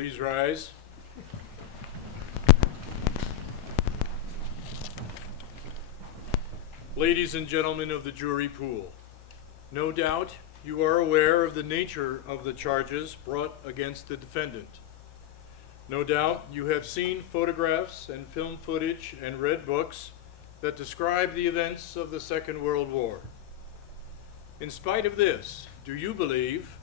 Please rise. Ladies and gentlemen of the jury pool, no doubt you are aware of the nature of the charges brought against the defendant. No doubt you have seen photographs and film footage and read books that describe the events of the Second World War. In spite of this, do you believe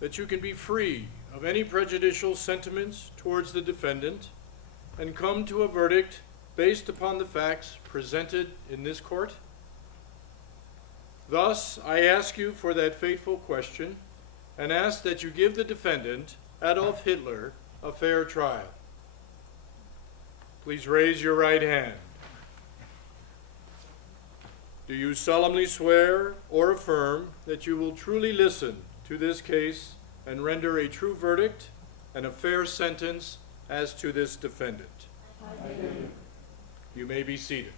that you can be free of any prejudicial sentiments towards the defendant and come to a verdict based upon the facts presented in this court? Thus, I ask you for that fateful question and ask that you give the defendant, Adolf Hitler, a fair trial. Please raise your right hand. Do you solemnly swear or affirm that you will truly listen to this case and render a true verdict and a fair sentence as to this defendant? I do. You may be seated.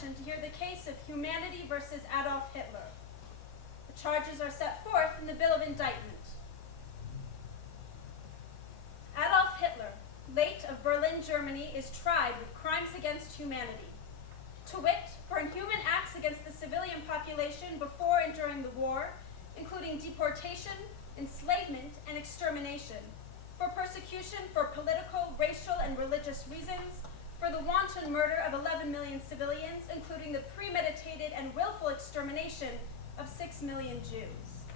To hear the case of Humanity versus Adolf Hitler. The charges are set forth in the Bill of Indictment. Adolf Hitler, late of Berlin, Germany, is tried with crimes against humanity. To wit, for inhuman acts against the civilian population before and during the war, including deportation, enslavement, and extermination, for persecution for political, racial, and religious reasons, for the wanton murder of 11 million civilians, including the premeditated and willful extermination of 6 million Jews.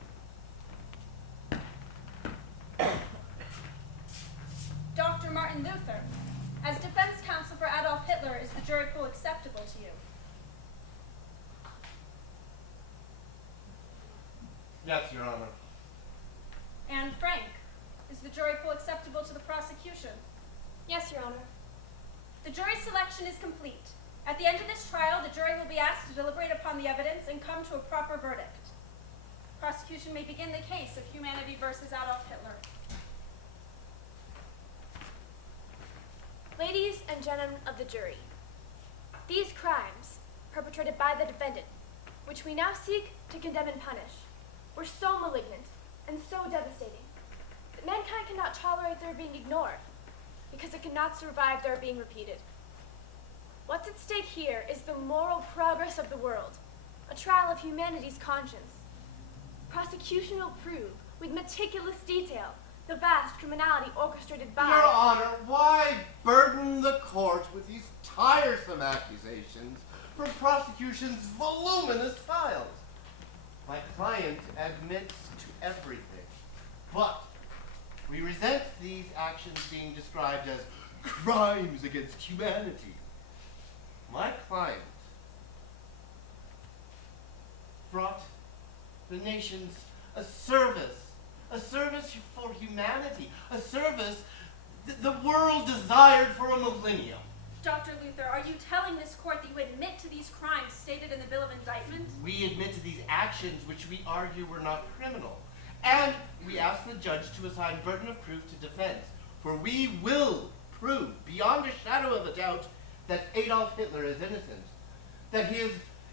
Dr. Martin Luther, as defense counsel for Adolf Hitler, is the jury pool acceptable to you? Yes, Your Honor. And Frank, is the jury pool acceptable to the prosecution? Yes, Your Honor. The jury selection is complete. At the end of this trial, the jury will be asked to deliberate upon the evidence and come to a proper verdict. Prosecution may begin the case of Humanity versus Adolf Hitler. Ladies and gentlemen of the jury, these crimes perpetrated by the defendant, which we now seek to condemn and punish, were so malignant and so devastating that mankind cannot tolerate their being ignored, because it cannot survive their being repeated. What's at stake here is the moral progress of the world, a trial of humanity's conscience. Prosecution will prove, with meticulous detail, the vast criminality orchestrated by— Your Honor, why burden the court with these tiresome accusations from prosecution's voluminous files? My client admits to everything, but we resent these actions being described as crimes against humanity. My client brought the nations a service for humanity, a service the world desired for a millennium. Dr. Luther, are you telling this court that you admit to these crimes stated in the Bill of Indictment? We admit to these actions which we argue were not criminal. And we ask the judge to assign burden of proof to defense, for we will prove, beyond a shadow of a doubt, that Adolf Hitler is innocent, that he is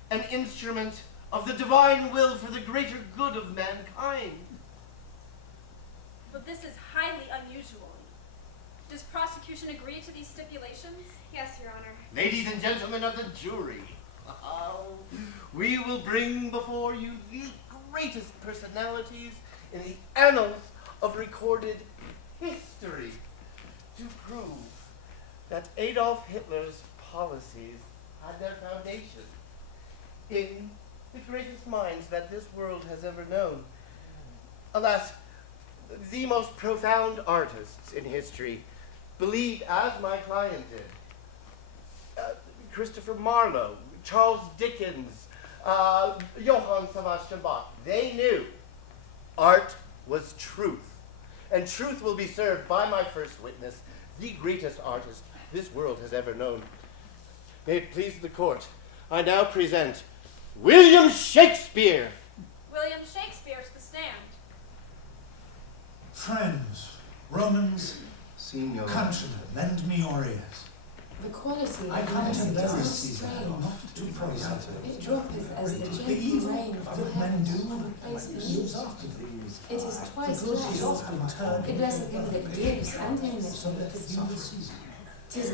an instrument of the divine will for the greater good of mankind. But this is highly unusual. Does prosecution agree to these stipulations? Yes, Your Honor. Ladies and gentlemen of the jury, we will bring before you the greatest personalities in the annals of recorded history to prove that Adolf Hitler's policies had their foundation in the greatest minds that this world has ever known. Alas, the most profound artists in history believed as my client did. Christopher Marlowe, Charles Dickens, Johann Sebastian Bach, they knew art was truth, and truth will be served by my first witness, the greatest artist this world has ever known. May it please the court, I now present William Shakespeare. William Shakespeare to the stand. Friends, Romans, Signor. countrymen, lend me your ears. The quality I of come to music bury is so Caesar, strange. not to praise him. It droppeth as the The gentle evil rain that from men heaven do upon the place lives beneath. after these. It is twice The good is blessed. often turned It blesseth him that gives and him that so that taketh. you will seize it. 'Tis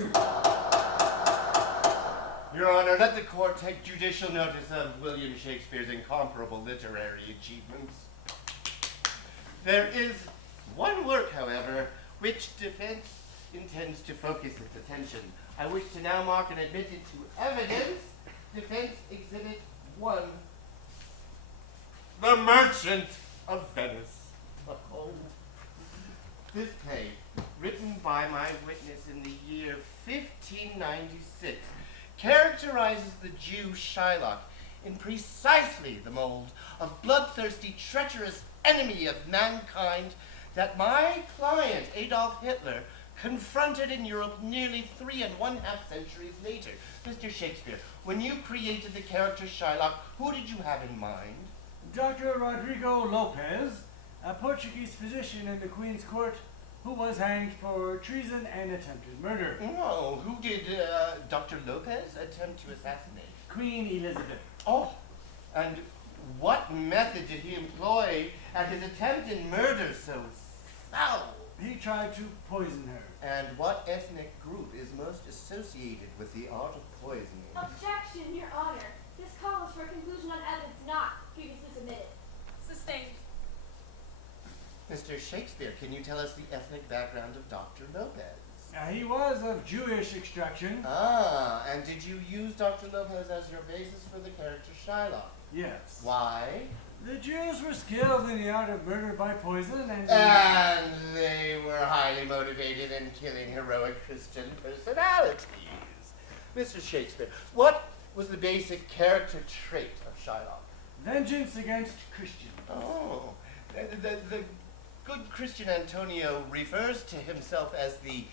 Your Honor, let the court take judicial notice of William Shakespeare's incomparable literary achievements. There is one work, however, which defense intends to focus its attention. I wish to now mark and admit it to evidence. Defense Exhibit 1. The Merchant of Venice. Oh. This play, written by my witness in the year 1596, characterizes the Jew Shylock in precisely the mold of bloodthirsty, treacherous enemy of mankind that my client, Adolf Hitler, confronted in Europe nearly 3½ centuries later. Mr. Shakespeare, when you created the character Shylock, who did you have in mind? Dr. Rodrigo Lopez, a Portuguese physician in the Queen's court who was hanged for treason and attempted murder. Oh, who did Dr. Lopez attempt to assassinate? Queen Elizabeth. Oh, and what method did he employ at his attempted murder so foul? He tried to poison her. And what ethnic group is most associated with the art of poisoning? Objection, Your Honor. This calls for a conclusion on evidence not previously submitted. Sustained. Mr. Shakespeare, can you tell us the ethnic background of Dr. Lopez? He was of Jewish extraction. Ah, and did you use Dr. Lopez as your basis for the character Shylock? Yes. Why? The Jews were skilled in the art of murder by poison and... And they were highly motivated in killing heroic Christian personalities. Mr. Shakespeare, what was the basic character trait of Shylock? vengeance against Christians. Oh, the good Christian Antonio refers to himself as the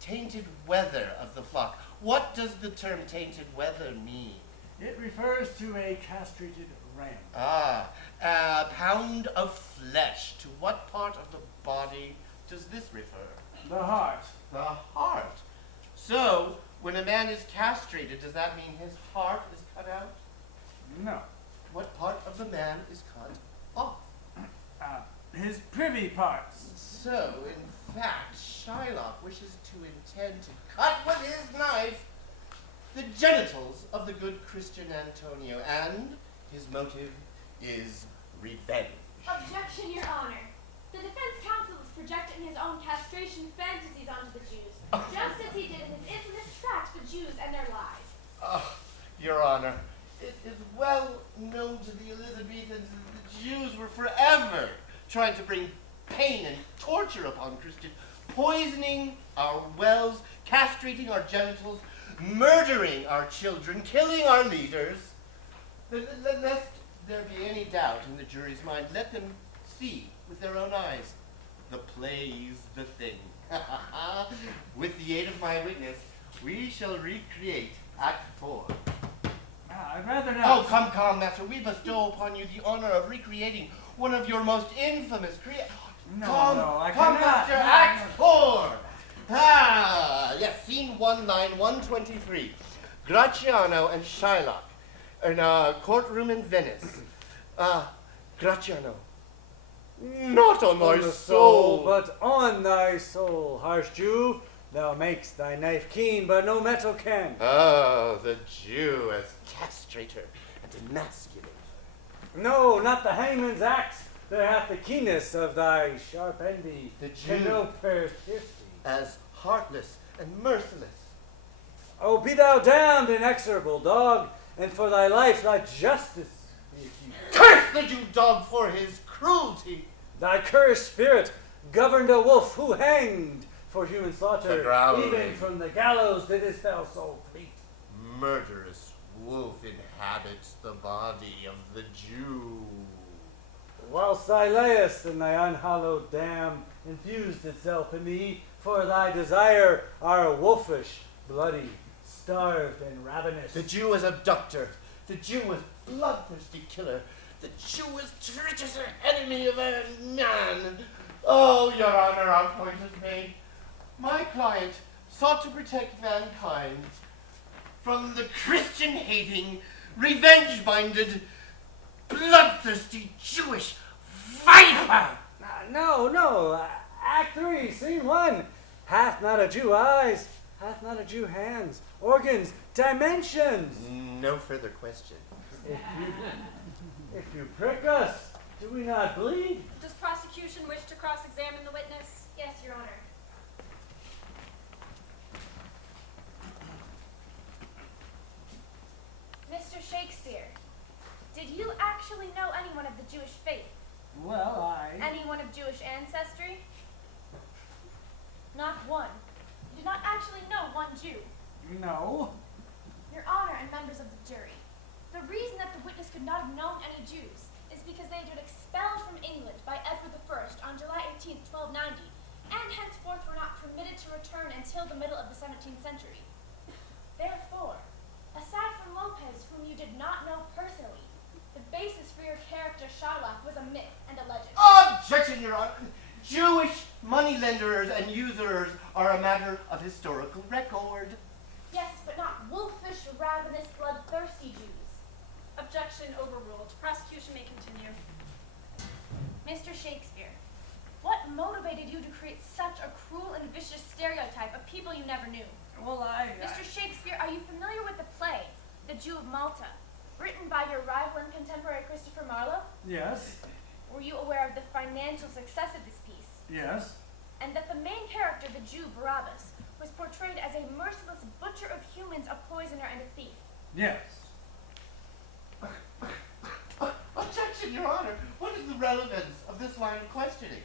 tainted wether of the flock. What does the term tainted wether mean? It refers to a castrated ram. Ah, a pound of flesh. To what part of the body does this refer? The heart. The heart. So, when a man is castrated, does that mean his heart is cut out? No. What part of the man is cut off? His privy parts. So, in fact, Shylock wishes to intend to cut with his knife the genitals of the good Christian Antonio, and his motive is revenge. Objection, Your Honor. The defense counsel is projecting his own castration fantasies onto the Jews, just as he did in his infamous tract, The Jews and Their Lies. Your Honor, it is well known to the Elizabethans that the Jews were forever trying to bring pain and torture upon Christians, poisoning our wells, castrating our genitals, murdering our children, killing our leaders. Lest there be any doubt in the jury's mind, let them see with their own eyes. The play's the thing. With the aid of my witness, we shall recreate Act 4. I'd rather not. Oh, come, master. We bestow upon you the honor of recreating one of your most infamous No, I come, cannot. master. No, Act no. 4. Yes, scene 1, line 123. Gratiano and Shylock in a courtroom in Venice. Gratiano. Not on On my the soul. but on thy soul, harsh Jew. Thou makest thy knife keen, but no metal can. Oh, the Jew as castrator and emasculator. No, not the hangman's axe. There hath the keenness of thy sharp envy. The Can Jew. no pierce thee. As heartless and merciless. Oh, be thou damned, inexorable dog, and for thy life thy justice be acute. Curse the Jew dog for his cruelty. Thy cursed spirit governed a wolf who hanged for human slaughter. The growling. Even from the gallows did his fell soul fleet. Murderous wolf inhabits the body of the Jew. Whilst thy layest and thy unhallowed dam infused itself in thee, for thy desire our wolfish, bloody starved and ravenous. The Jew as abductor. The Jew as bloodthirsty killer. The Jew as treacherous enemy of man. Oh, Your Honor, our point is made. My client sought to protect mankind from the Christian-hating, revenge-minded, bloodthirsty Jewish viper. No. Act 3, Scene 1. Hath not a Jew eyes, hath not a Jew hands, organs, dimensions. No further question. If you prick us, do we not bleed? Does prosecution wish to cross-examine the witness? Yes, Your Honor. Mr. Shakespeare, did you actually know anyone of the Jewish faith? Well, Anyone of Jewish ancestry? Not one. You do not actually know one Jew. No. Your Honor and members of the jury, the reason that the witness could not have known any Jews is because they had been expelled from England by Edward I on July 18, 1290, and henceforth were not permitted to return until the middle of the 17th century. Therefore, aside from Lopez, whom you did not know personally, the basis for your character Shylock was a myth and a legend. Objection, Your Honor. Jewish moneylenders and usurers are a matter of historical record. Yes, but not wolfish, ravenous, bloodthirsty Jews. Objection overruled. Prosecution may continue. Mr. Shakespeare, what motivated you to create such a cruel and vicious stereotype of people you never knew? Well, Mr. Shakespeare, are you familiar with the play, The Jew of Malta, written by your rival and contemporary Christopher Marlowe? Yes. Were you aware of the financial success of this piece? Yes. And that the main character, the Jew Barabbas, was portrayed as a merciless butcher of humans, a poisoner, and a thief? Yes. Objection, Your Honor. What is the relevance of this line of questioning?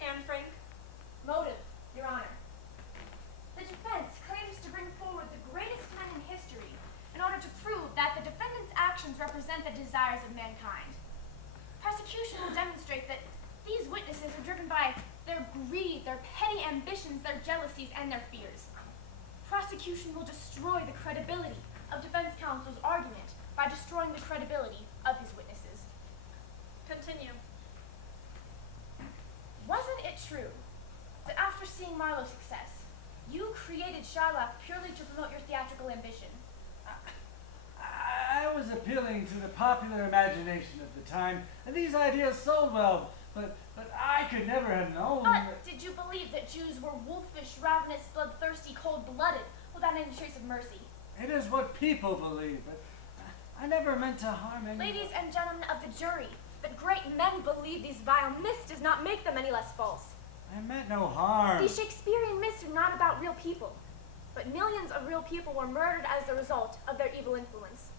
Anne Frank? Motive, Your Honor. The defense claims to bring forward the greatest men in history in order to prove that the defendant's actions represent the desires of mankind. Prosecution will demonstrate that these witnesses are driven by their greed, their petty ambitions, their jealousies, and their fears. Prosecution will destroy the credibility of defense counsel's argument by destroying the credibility of his witnesses. Continue. Wasn't it true that after seeing Marlowe's success, you created Shylock purely to promote your theatrical ambition? I was appealing to the popular imagination of the time, and these ideas sold well, but I could never have known. But did you believe that Jews were wolfish, ravenous, bloodthirsty, cold-blooded, without any trace of mercy? It is what people believe, but I never meant to harm anyone. Ladies and gentlemen of the jury, that great men believe these vile myths does not make them any less false. I meant no harm. These Shakespearean myths are not about real people, but millions of real people were murdered as the result of their evil influence.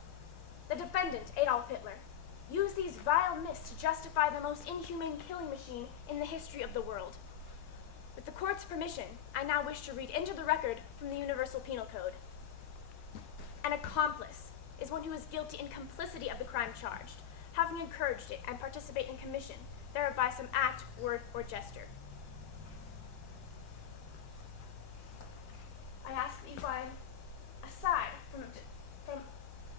The defendant, Adolf Hitler, used these vile myths to justify the most inhumane killing machine in the history of the world. With the court's permission, I now wish to read into the record from the Universal Penal Code. An accomplice is one who is guilty in complicity of the crime charged, having encouraged it and participate in commission, thereby some act, word, or gesture. I ask that you find, aside from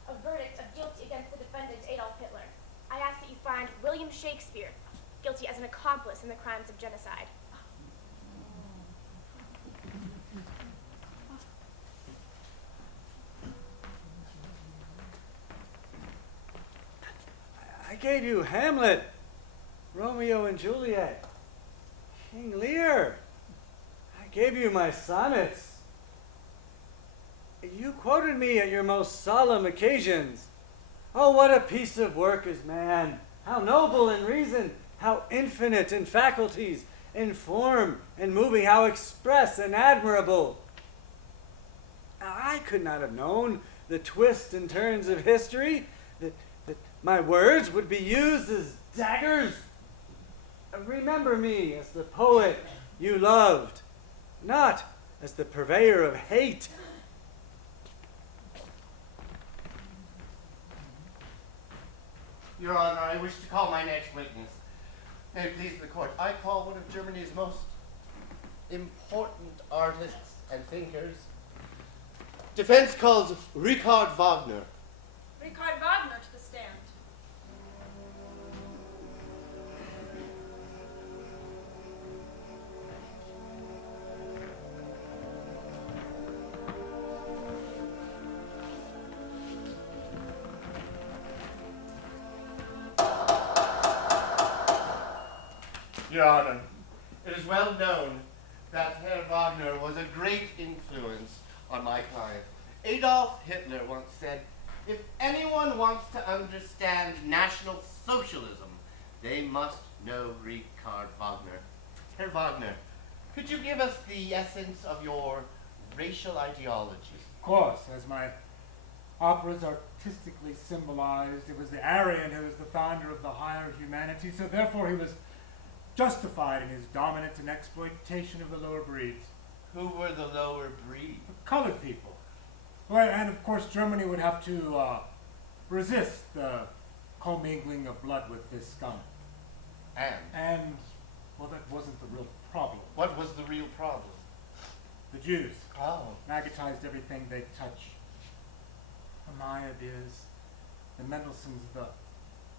a verdict of guilty against the defendant, Adolf Hitler, I ask that you find William Shakespeare guilty as an accomplice in the crimes of genocide. I gave you Hamlet, Romeo and Juliet, King Lear. I gave you my sonnets. You quoted me at your most solemn occasions. Oh, what a piece of work is man! How noble in reason, how infinite in faculties, in form and moving, how express and admirable. I could not have known the twists and turns of history, that my words would be used as daggers. Remember me as the poet you loved, not as the purveyor of hate. Your Honor, I wish to call my next witness. May it please the court, I call one of Germany's most important artists and thinkers, Defense calls Richard Wagner. Richard Wagner to the stand. Your Honor, it is well known that Herr Wagner was a great influence on my client. Adolf Hitler once said, if anyone wants to understand National Socialism, they must know Richard Wagner. Herr Wagner, could you give us the essence of your racial ideology? Of course, as my operas artistically symbolized, it was the Aryan who was the founder of the higher humanities, so therefore he was justified in his dominance and exploitation of the lower breeds. Who were the lower breed? Colored people. Well, and of course Germany would have to resist the commingling of blood with this scum. And, well, that wasn't the real problem. What was the real problem? The Jews Oh. magnetized everything they touch. The Meyerbeers, the Mendelssohns, the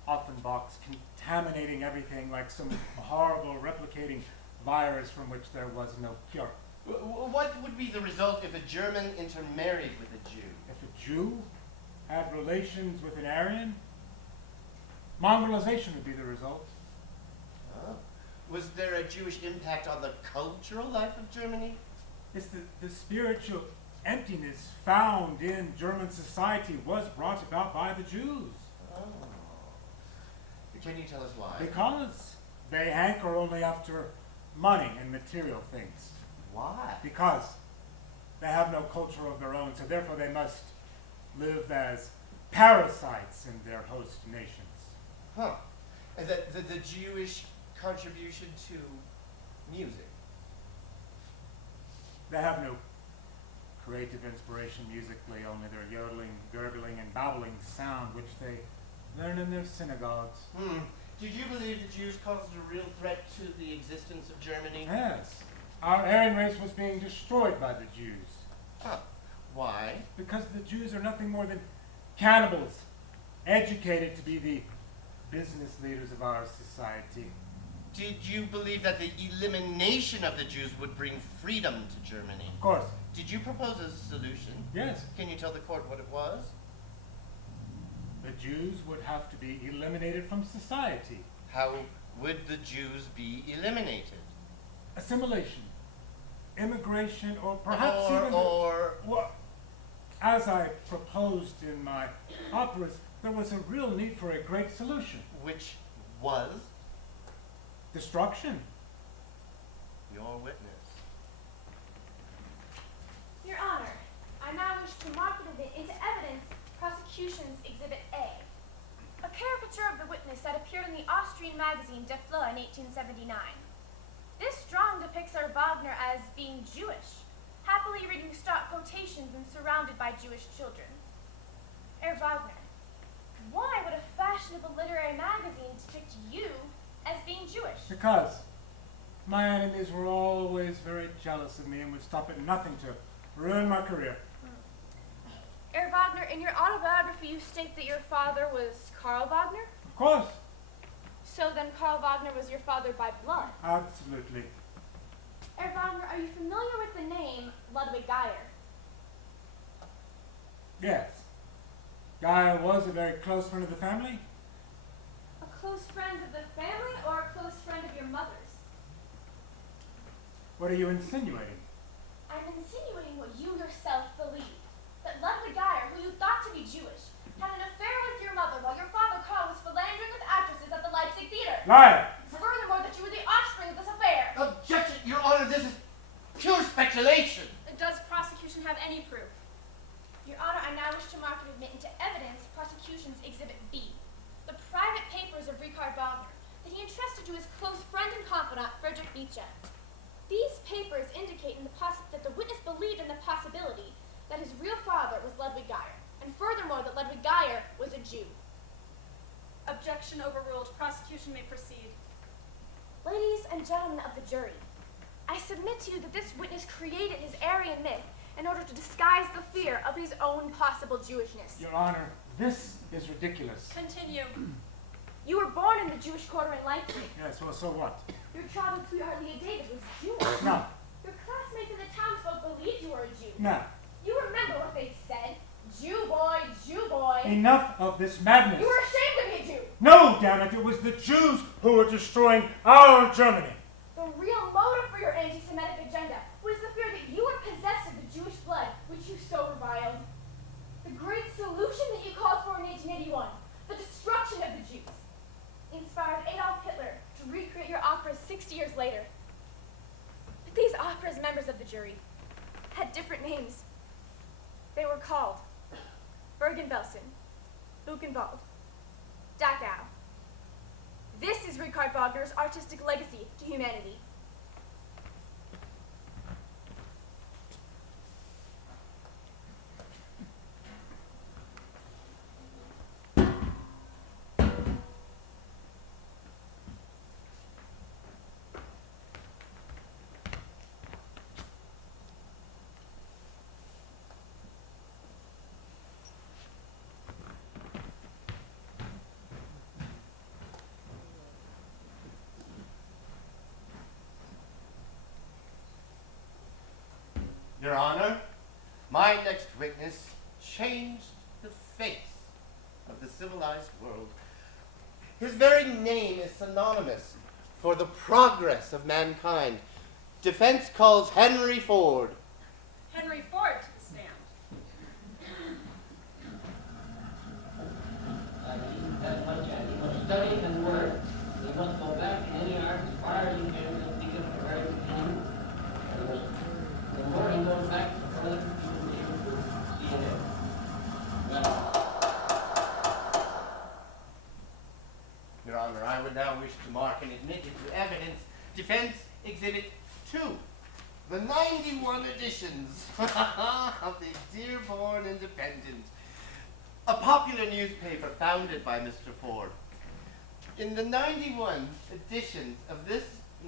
Offenbachs, contaminating everything like some horrible replicating virus from which there was no cure. What would be the result if a German intermarried with a Jew? If a Jew had relations with an Aryan, Mongolization would be the result. Huh? Was there a Jewish impact on the cultural life of Germany? It's the spiritual emptiness found in German society was brought about by the Jews. Oh. Can you tell us why? Because they hanker only after money and material things. Why? Because they have no culture of their own, so therefore they must live as parasites in their host nations. Huh. And the Jewish contribution to music? They have no creative inspiration musically, only their yodeling, gurgling, and babbling sound, which they learn in their synagogues. Did you believe the Jews caused a real threat to the existence of Germany? Yes. Our Aryan race was being destroyed by the Jews. Huh. Why? Because the Jews are nothing more than cannibals, educated to be the business leaders of our society. Did you believe that the elimination of the Jews would bring freedom to Germany? Of course. Did you propose a solution? Yes. Can you tell the court what it was? The Jews would have to be eliminated from society. How would the Jews be eliminated? Assimilation, immigration, or perhaps well, as I proposed in my operas, there was a real need for a great solution. Which was? Destruction. Your witness. Your Honor, I now wish to mark it into evidence Prosecution's Exhibit A, a caricature of the witness that appeared in the Austrian magazine Der Fleur in 1879. This drawing depicts our Wagner as being Jewish, happily reading stock quotations and surrounded by Jewish children. Herr Wagner, why would a fashionable literary magazine depict you as being Jewish? Because my enemies were always very jealous of me and would stop at nothing to ruin my career. Herr Wagner, in your autobiography you state that your father was Karl Wagner? Of course. So then Karl Wagner was your father by blood? Absolutely. Herr Wagner, are you familiar with the name Ludwig Geyer? Yes. Geyer was a very close friend of the family. A close friend of the family or a close friend of your mother's? What are you insinuating? I'm insinuating what you yourself believe. That Ludwig Geyer, who you thought to be Jewish, had an affair with your mother while your father Karl was philandering with actresses at the Leipzig Theater. Liar! Furthermore, that you were the offspring of this affair. Objection, Your Honor, this is pure speculation. Does prosecution have any proof? Your Honor, I now wish to mark and admit into evidence Prosecution's Exhibit B, the private papers of Richard Wagner that he entrusted to his close friend and confidant, Friedrich Nietzsche. These papers indicate that the witness believed in the possibility that his real father was Ludwig Geyer, and furthermore that Ludwig Geyer was a Jew. Objection overruled. Prosecution may proceed. Ladies and gentlemen of the jury, I submit to you that this witness created his Aryan myth in order to disguise the fear of his own possible Jewishness. Your Honor, this is ridiculous. Continue. You were born in the Jewish quarter in Leipzig. Yes, well, so what? Your childhood sweetheart Leah David was Jewish. No, Your classmates and the townsfolk believed you were a Jew. no. You remember what they said. Jew boy, Jew boy. Enough of this madness. You were ashamed to be a Jew. No, damn it, it was the Jews who were destroying our Germany. The real motive for your anti-Semitic agenda was the fear that you were possessed of the Jewish blood, which you so reviled. The great solution that you called for in 1881, the destruction of the Jews, inspired Adolf Hitler to recreate your operas 60 years later. But these operas, members of the jury, had different names. They were called Bergen-Belsen, Buchenwald, Dachau. This is Richard Wagner's artistic legacy to humanity. Your Honor, my next witness changed the face of the civilized world. His very name is synonymous for the progress of mankind. Defense calls Henry Ford. Henry Ford to the stand. That much he must study and work. He must go back in any art as far as he can to think of the very beginning. The more he goes back, the further he will be able to see ahead. Your Honor, I would now wish to mark and admit into evidence Defense Exhibit 2, the 91 editions of the Dearborn Independent, a popular newspaper founded by Mr. Ford. In the 91 editions of this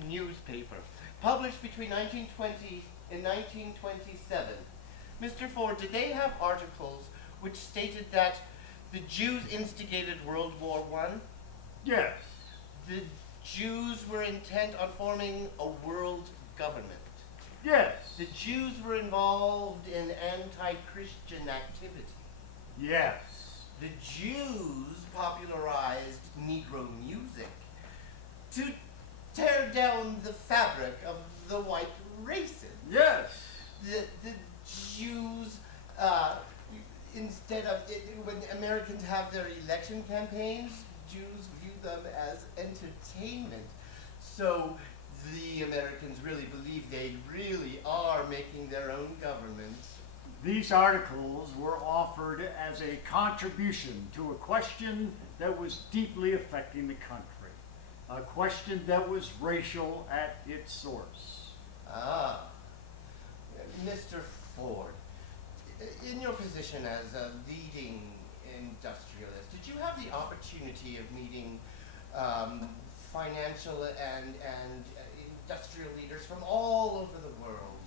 newspaper, published between 1920 and 1927, Mr. Ford, did they have articles which stated that the Jews instigated World War I? Yes. The Jews were intent on forming a world government. Yes. The Jews were involved in anti-Christian activity. Yes. The Jews popularized Negro music to tear down the fabric of the white races. Yes. The Jews, instead of, when Americans have their election campaigns, Jews view them as entertainment. So the Americans really believe they really are making their own government. These articles were offered as a contribution to a question that was deeply affecting the country, a question that was racial at its source. Ah, Mr. Ford, in your position as a leading industrialist, did you have the opportunity of meeting financial and industrial leaders from all over the world?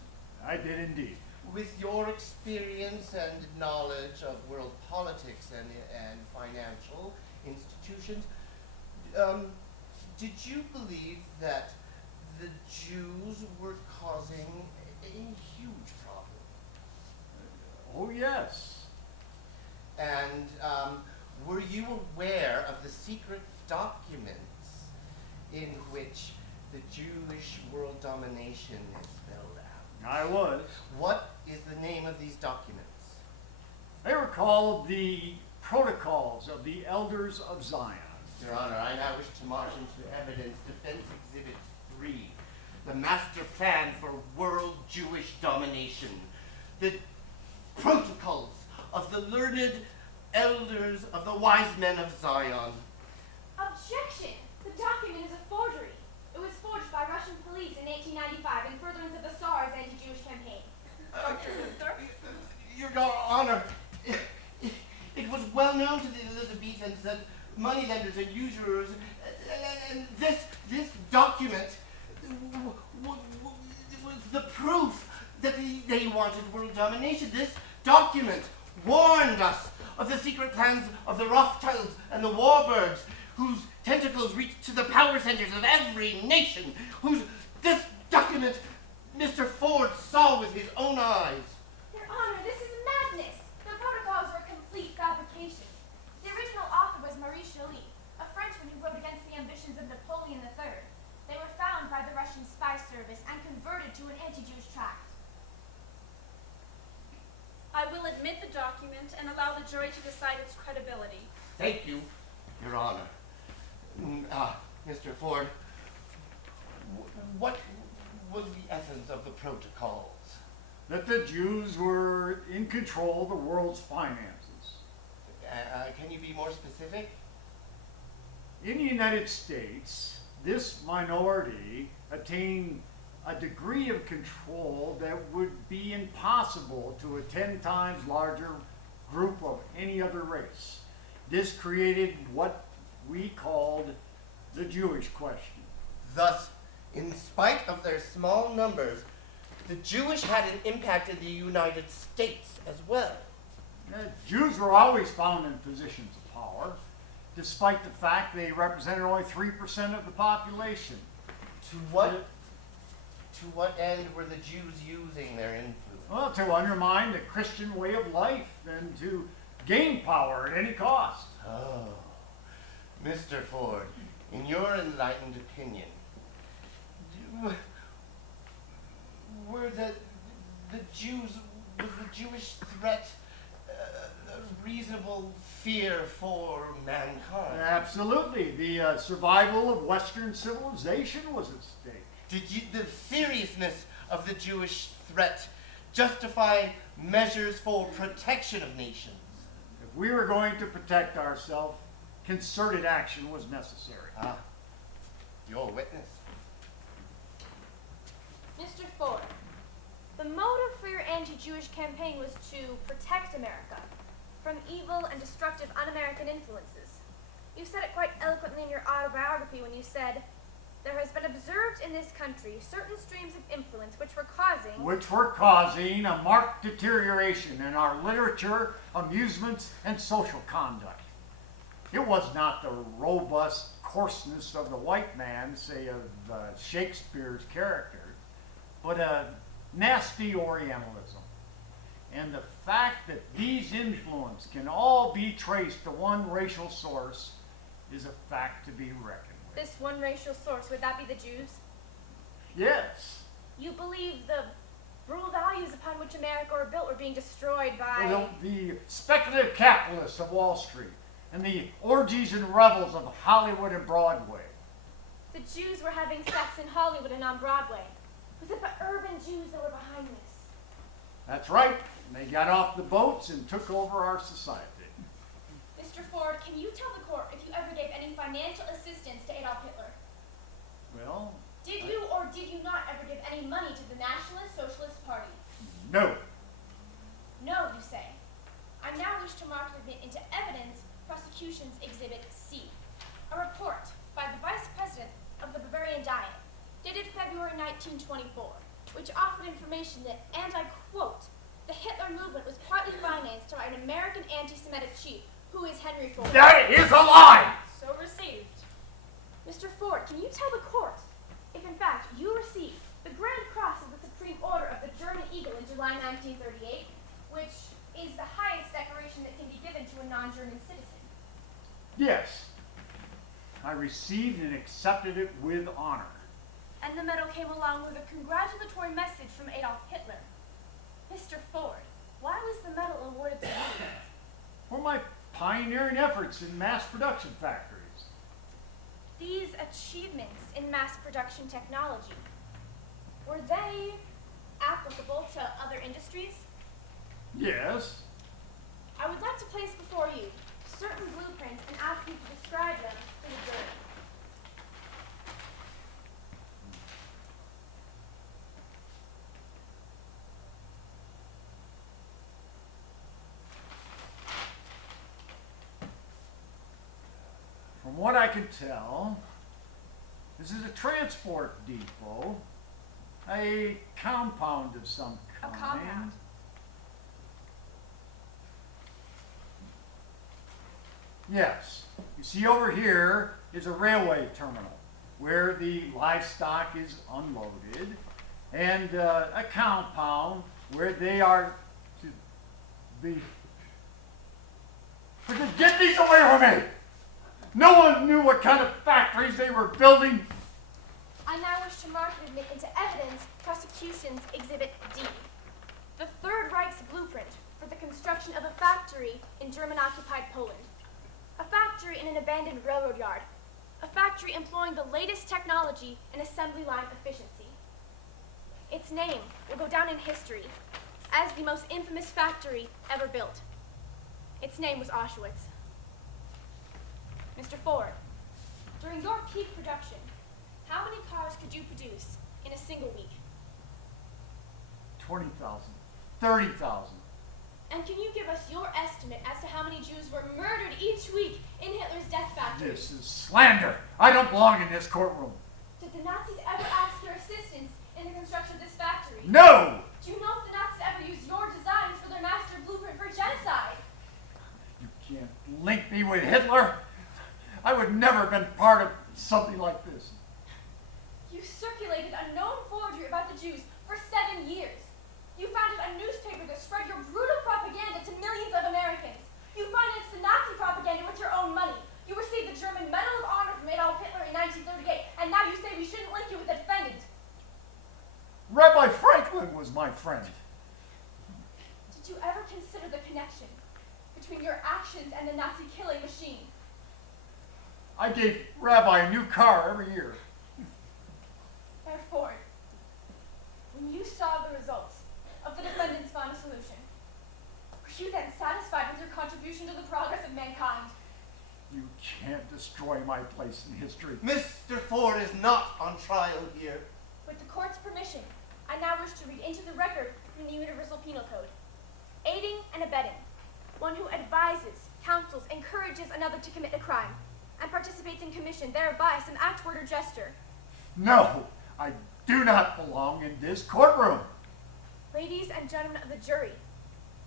I did indeed. With your experience and knowledge of world politics and financial institutions, did you believe that the Jews were causing a huge problem? Oh, yes. And were you aware of the secret documents in which the Jewish world domination is spelled out? I was. What is the name of these documents? They were called the Protocols of the Elders of Zion. Your Honor, I now wish to mark into evidence Defense Exhibit 3, the master plan for world Jewish domination, the protocols of the learned elders of the wise men of Zion. Objection! The document is a forgery. It was forged by Russian police in 1895 in furtherance of the Tsar's anti-Jewish campaign. Your Honor, it was well known to the Elizabethans that moneylenders and usurers, and this document was the proof that they wanted world domination. This document warned us of the secret plans of the Rothschilds and the Warbirds, whose tentacles reach to the power centers of every nation, this document Mr. Ford saw with his own eyes. Your Honor, this is madness. The protocols were complete fabrication. The original author was Marie Shelley, a Frenchman who wrote against the ambitions of Napoleon III. They were found by the Russian spy service and converted to an anti-Jewish tract. I will admit the document and allow the jury to decide its credibility. Thank you, Your Honor. Mr. Ford, what was the essence of the protocols? That the Jews were in control of the world's finances. Can you be more specific? In the United States, this minority attained a degree of control that would be impossible to a 10 times larger group of any other race. This created what we called the Jewish question. Thus, in spite of their small numbers, the Jewish had an impact in the United States as well. Jews were always found in positions of power, despite the fact they represented only 3% of the population. To what end were the Jews using their influence? Well, to undermine the Christian way of life and to gain power at any cost. Oh, Mr. Ford, in your enlightened opinion, were the Jews, was the Jewish threat a reasonable fear for mankind? Absolutely. The survival of Western civilization was at stake. Did the seriousness of the Jewish threat justify measures for protection of nations? If we were going to protect ourselves, concerted action was necessary. Your witness. Mr. Ford, the motive for your anti-Jewish campaign was to protect America from evil and destructive un-American influences. You said it quite eloquently in your autobiography when you said, "There has been observed in this country certain streams of influence which were causing a marked deterioration in our literature, amusements, and social conduct. It was not the robust coarseness of the white man, say of Shakespeare's character, but a nasty Orientalism. And the fact that these influences can all be traced to one racial source is a fact to be reckoned with." This one racial source, would that be the Jews? Yes. You believe the brutal values upon which America were built were being destroyed by... The speculative capitalists of Wall Street and the orgies and revels of Hollywood and Broadway. The Jews were having sex in Hollywood and on Broadway. Was it the urban Jews that were behind this? That's right. And they got off the boats and took over our society. Mr. Ford, can you tell the court if you ever gave any financial assistance to Adolf Hitler? Well, Did you or did you not ever give any money to the Nationalist Socialist Party? no. No, you say. I now wish to mark your into evidence prosecution's Exhibit C, a report by the Vice President of the Bavarian Diet, dated February 1924, which offered information that, and I quote, "The Hitler movement was partly financed by an American anti-Semitic chief, who is Henry Ford." That is a lie! So received. Mr. Ford, can you tell the court if in fact you received the Grand Cross of the Supreme Order of the German Eagle in July 1938, which is the highest decoration that can be given to a non-German citizen? Yes. I received and accepted it with honor. And the medal came along with a congratulatory message from Adolf Hitler. Mr. Ford, why was the medal awarded to you? For my pioneering efforts in mass production factories. These achievements in mass production technology, were they applicable to other industries? Yes. I would like to place before you certain blueprints and ask you to describe them to the jury. From what I can tell, this is a transport depot, a compound of some A compound. Yes. You see over here is a railway terminal where the livestock is unloaded, and a compound where they are to be. Get these away from me! No one knew what kind of factories they were building. I now wish to mark and admit into evidence prosecution's Exhibit D, the Third Reich's blueprint for the construction of a factory in German-occupied Poland. A factory in an abandoned railroad yard. A factory employing the latest technology and assembly line efficiency. Its name will go down in history as the most infamous factory ever built. Its name was Auschwitz. Mr. Ford, during your peak production, how many cars could you produce in a single week? 20,000, 30,000. And can you give us your estimate as to how many Jews were murdered each week in Hitler's death factories? This is slander. I don't belong in this courtroom. Did the Nazis ever ask your assistance in the construction of this factory? No! Do you know if the Nazis ever used your designs for their master blueprint for genocide? You can't link me with Hitler. I would never have been part of something like this. You circulated a known forgery about the Jews for 7 years. You founded a newspaper that spread your brutal propaganda to millions of Americans. You financed the Nazi propaganda with your own money. You received the German Medal of Honor from Adolf Hitler in 1938, and now you say we shouldn't link you with the defendant. Rabbi Franklin was my friend. Did you ever consider the connection between your actions and the Nazi killing machine? I gave Rabbi a new car every year. Therefore, when you saw the results of the defendant's final solution, were you then satisfied with your contribution to the progress of mankind? You can't destroy my place in history. Mr. Ford is not on trial here. With the court's permission, I now wish to read into the record from the Universal Penal Code. Aiding and abetting, one who advises, counsels, encourages another to commit a crime, and participates in commission thereby some act, word, or gesture. No, I do not belong in this courtroom. Ladies and gentlemen of the jury,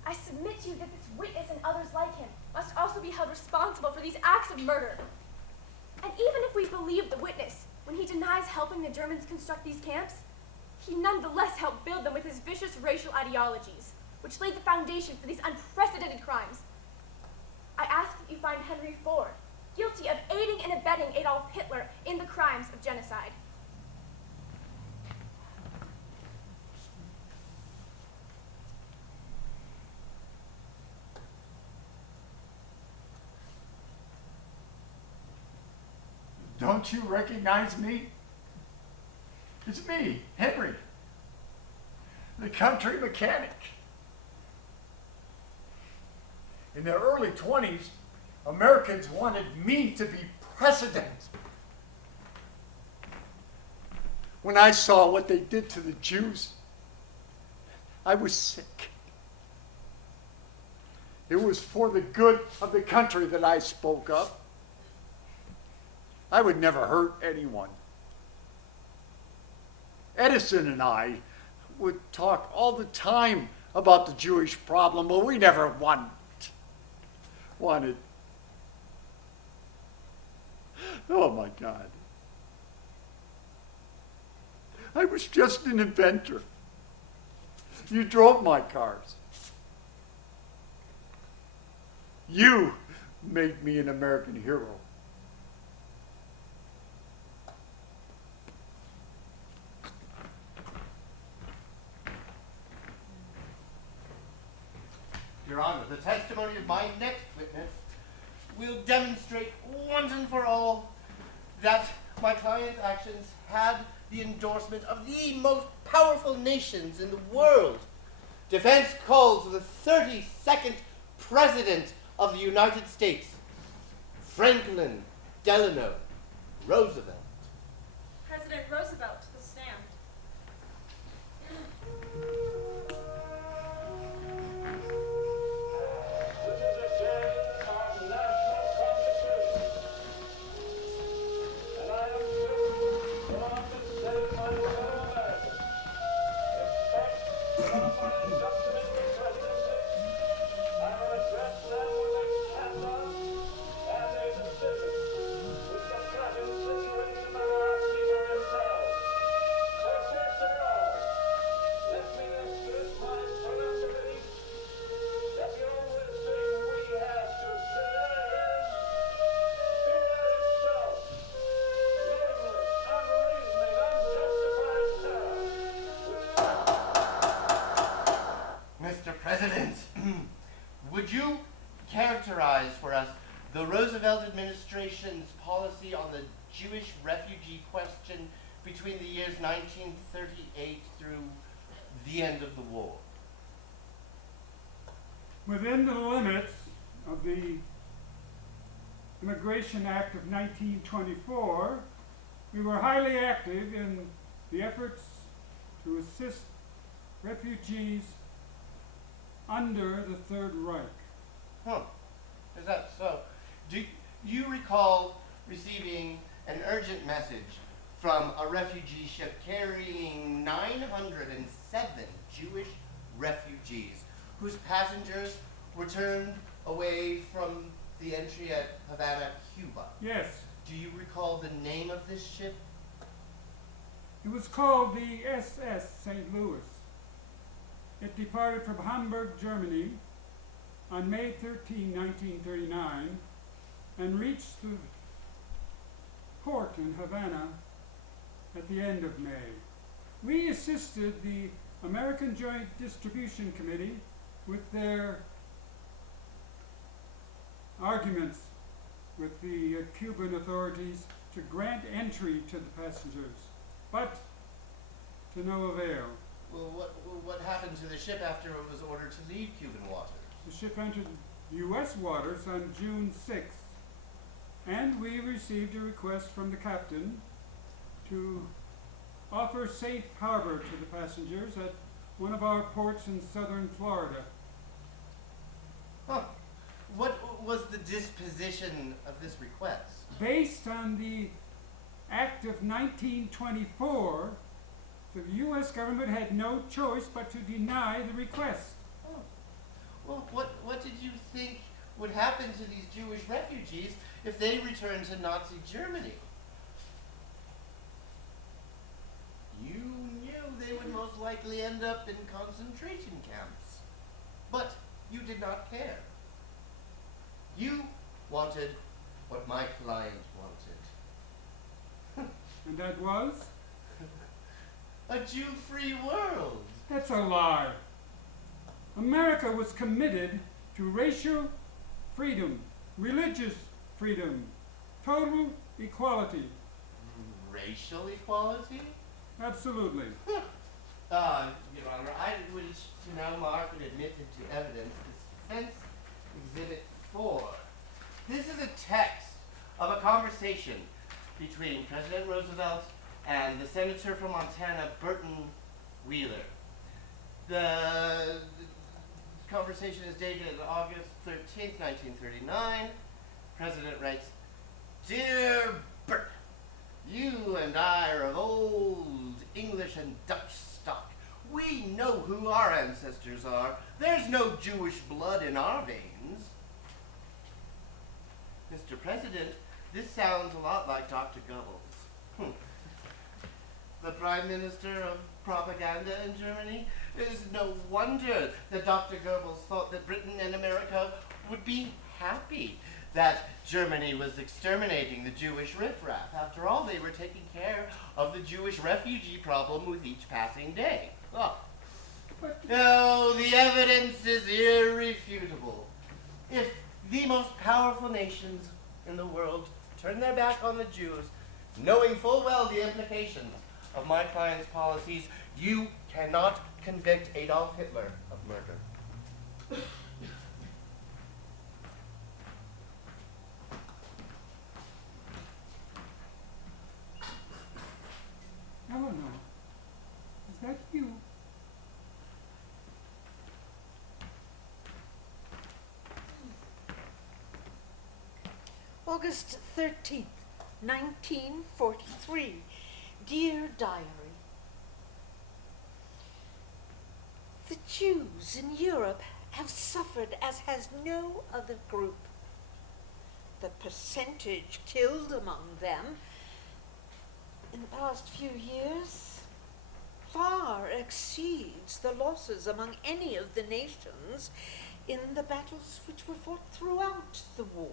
I submit to you that this witness and others like him must also be held responsible for these acts of murder. And even if we believe the witness when he denies helping the Germans construct these camps, he nonetheless helped build them with his vicious racial ideologies, which laid the foundation for these unprecedented crimes. I ask that you find Henry Ford guilty of aiding and abetting Adolf Hitler in the crimes of genocide. Don't you recognize me? It's me, Henry, the country mechanic. In the early 20s, Americans wanted me to be president. When I saw what they did to the Jews, I was sick. It was for the good of the country that I spoke up. I would never hurt anyone. Edison and I would talk all the time about the Jewish problem, but we never wanted. Oh my God. I was just an inventor. You drove my cars. You made me an American hero. Your Honor, the testimony of my next witness will demonstrate once and for all that my client's actions had the endorsement of the most powerful nations in the world. Defense calls for the 32nd President of the United States, Franklin Delano Roosevelt. President Roosevelt, the stand. Would you characterize for us the Roosevelt administration's policy on the Jewish refugee question between the years 1938 through the end of the war? Within the limits of the Immigration Act of 1924, we were highly active in the efforts to assist refugees under the Third Reich. Huh. Is that so? Do you recall receiving an urgent message from a refugee ship carrying 907 Jewish refugees whose passengers were turned away from the entry at Havana, Cuba? Yes, Do you recall the name of this ship? it was called the SS St. Louis. It departed from Hamburg, Germany on May 13, 1939, and reached the port in Havana at the end of May. We assisted the American Joint Distribution Committee with their arguments with the Cuban authorities to grant entry to the passengers, but to no avail. Well, what happened to the ship after it was ordered to leave Cuban waters? The ship entered U.S. waters on June 6th, and we received a request from the captain to offer safe harbor to the passengers at one of our ports in southern Florida. Huh. What was the disposition of this request? Based on the Act of 1924, the U.S. government had no choice but to deny the request. Oh. Well, what did you think would happen to these Jewish refugees if they returned to Nazi Germany? You knew they would most likely end up in concentration camps. But you did not care. You wanted what my client wanted. And that was? A Jew-free world. That's a lie. America was committed to racial freedom, religious freedom, total equality. Racial equality? Absolutely. Your Honor, I would now mark and admit into evidence Defense Exhibit 4. This is a text of a conversation between President Roosevelt and the senator from Montana, Burton Wheeler. The conversation is dated August 13th, 1939. President writes, "Dear Burton, you and I are of old English and Dutch stock. We know who our ancestors are. There's no Jewish blood in our veins." Mr. President, this sounds a lot like Dr. Goebbels. The Prime Minister of propaganda in Germany? It is no wonder that Dr. Goebbels thought that Britain and America would be happy that Germany was exterminating the Jewish riffraff. After all, they were taking care of the Jewish refugee problem with each passing day. Oh. No, the evidence is irrefutable. If the most powerful nations in the world turn their back on the Jews, knowing full well the implications of my client's policies, you cannot convict Adolf Hitler of murder. Eleanor, is that you? August 13th, 1943. Dear Diary, the Jews in Europe have suffered as has no other group. The percentage killed among them in the past few years far exceeds the losses among any of the nations in the battles which were fought throughout the war.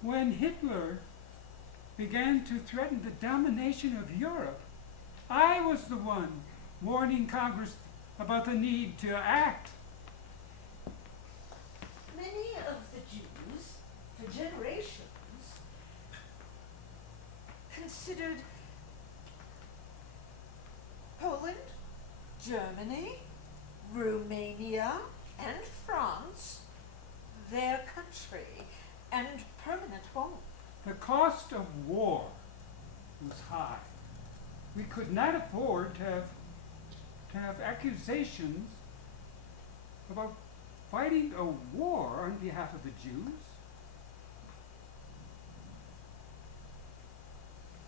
When Hitler began to threaten the domination of Europe, I was the one warning Congress about the need to act. Many of the Jews, for generations, considered Poland, Germany, Romania, and France their country and permanent home. The cost of war was high. We could not afford to have accusations about fighting a war on behalf of the Jews.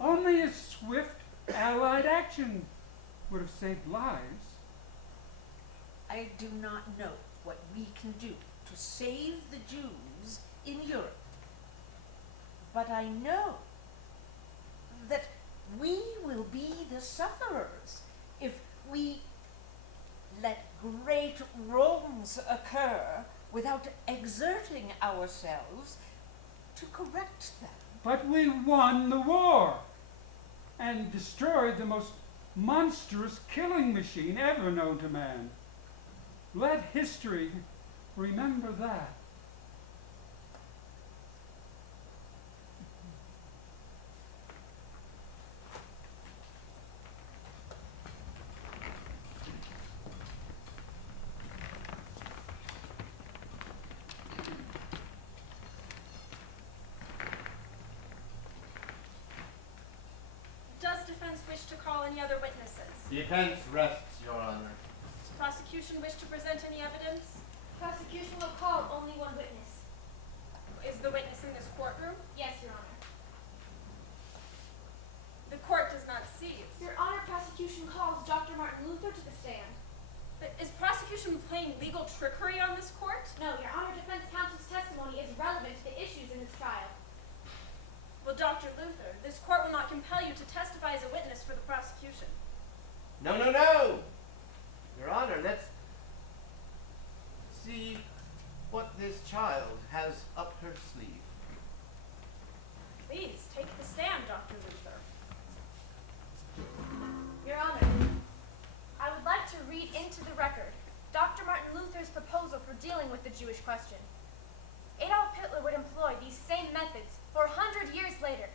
Only a swift Allied action would have saved lives. I do not know what we can do to save the Jews in Europe, but I know that we will be the sufferers if we let great wrongs occur without exerting ourselves to correct them. But we won the war and destroyed the most monstrous killing machine ever known to man. Let history remember that. Does defense wish to call any other witnesses? Defense rests, Your Honor. Does prosecution wish to present any evidence? Prosecution will call only one witness. Is the witness in this courtroom? Yes, Your Honor. The court does not see you. Your Honor, prosecution calls Dr. Martin Luther to the stand. But is prosecution playing legal trickery on this court? No, Your Honor, defense counsel's testimony is relevant to the issues in this trial. Well, Dr. Luther, this court will not compel you to testify as a witness for the prosecution. No, no, no! Your Honor, let's see what this child has up her sleeve. Please, take the stand, Dr. Luther. Your Honor, I would like to read into the record Dr. Martin Luther's proposal for dealing with the Jewish question. Adolf Hitler would employ these same methods 400 years later,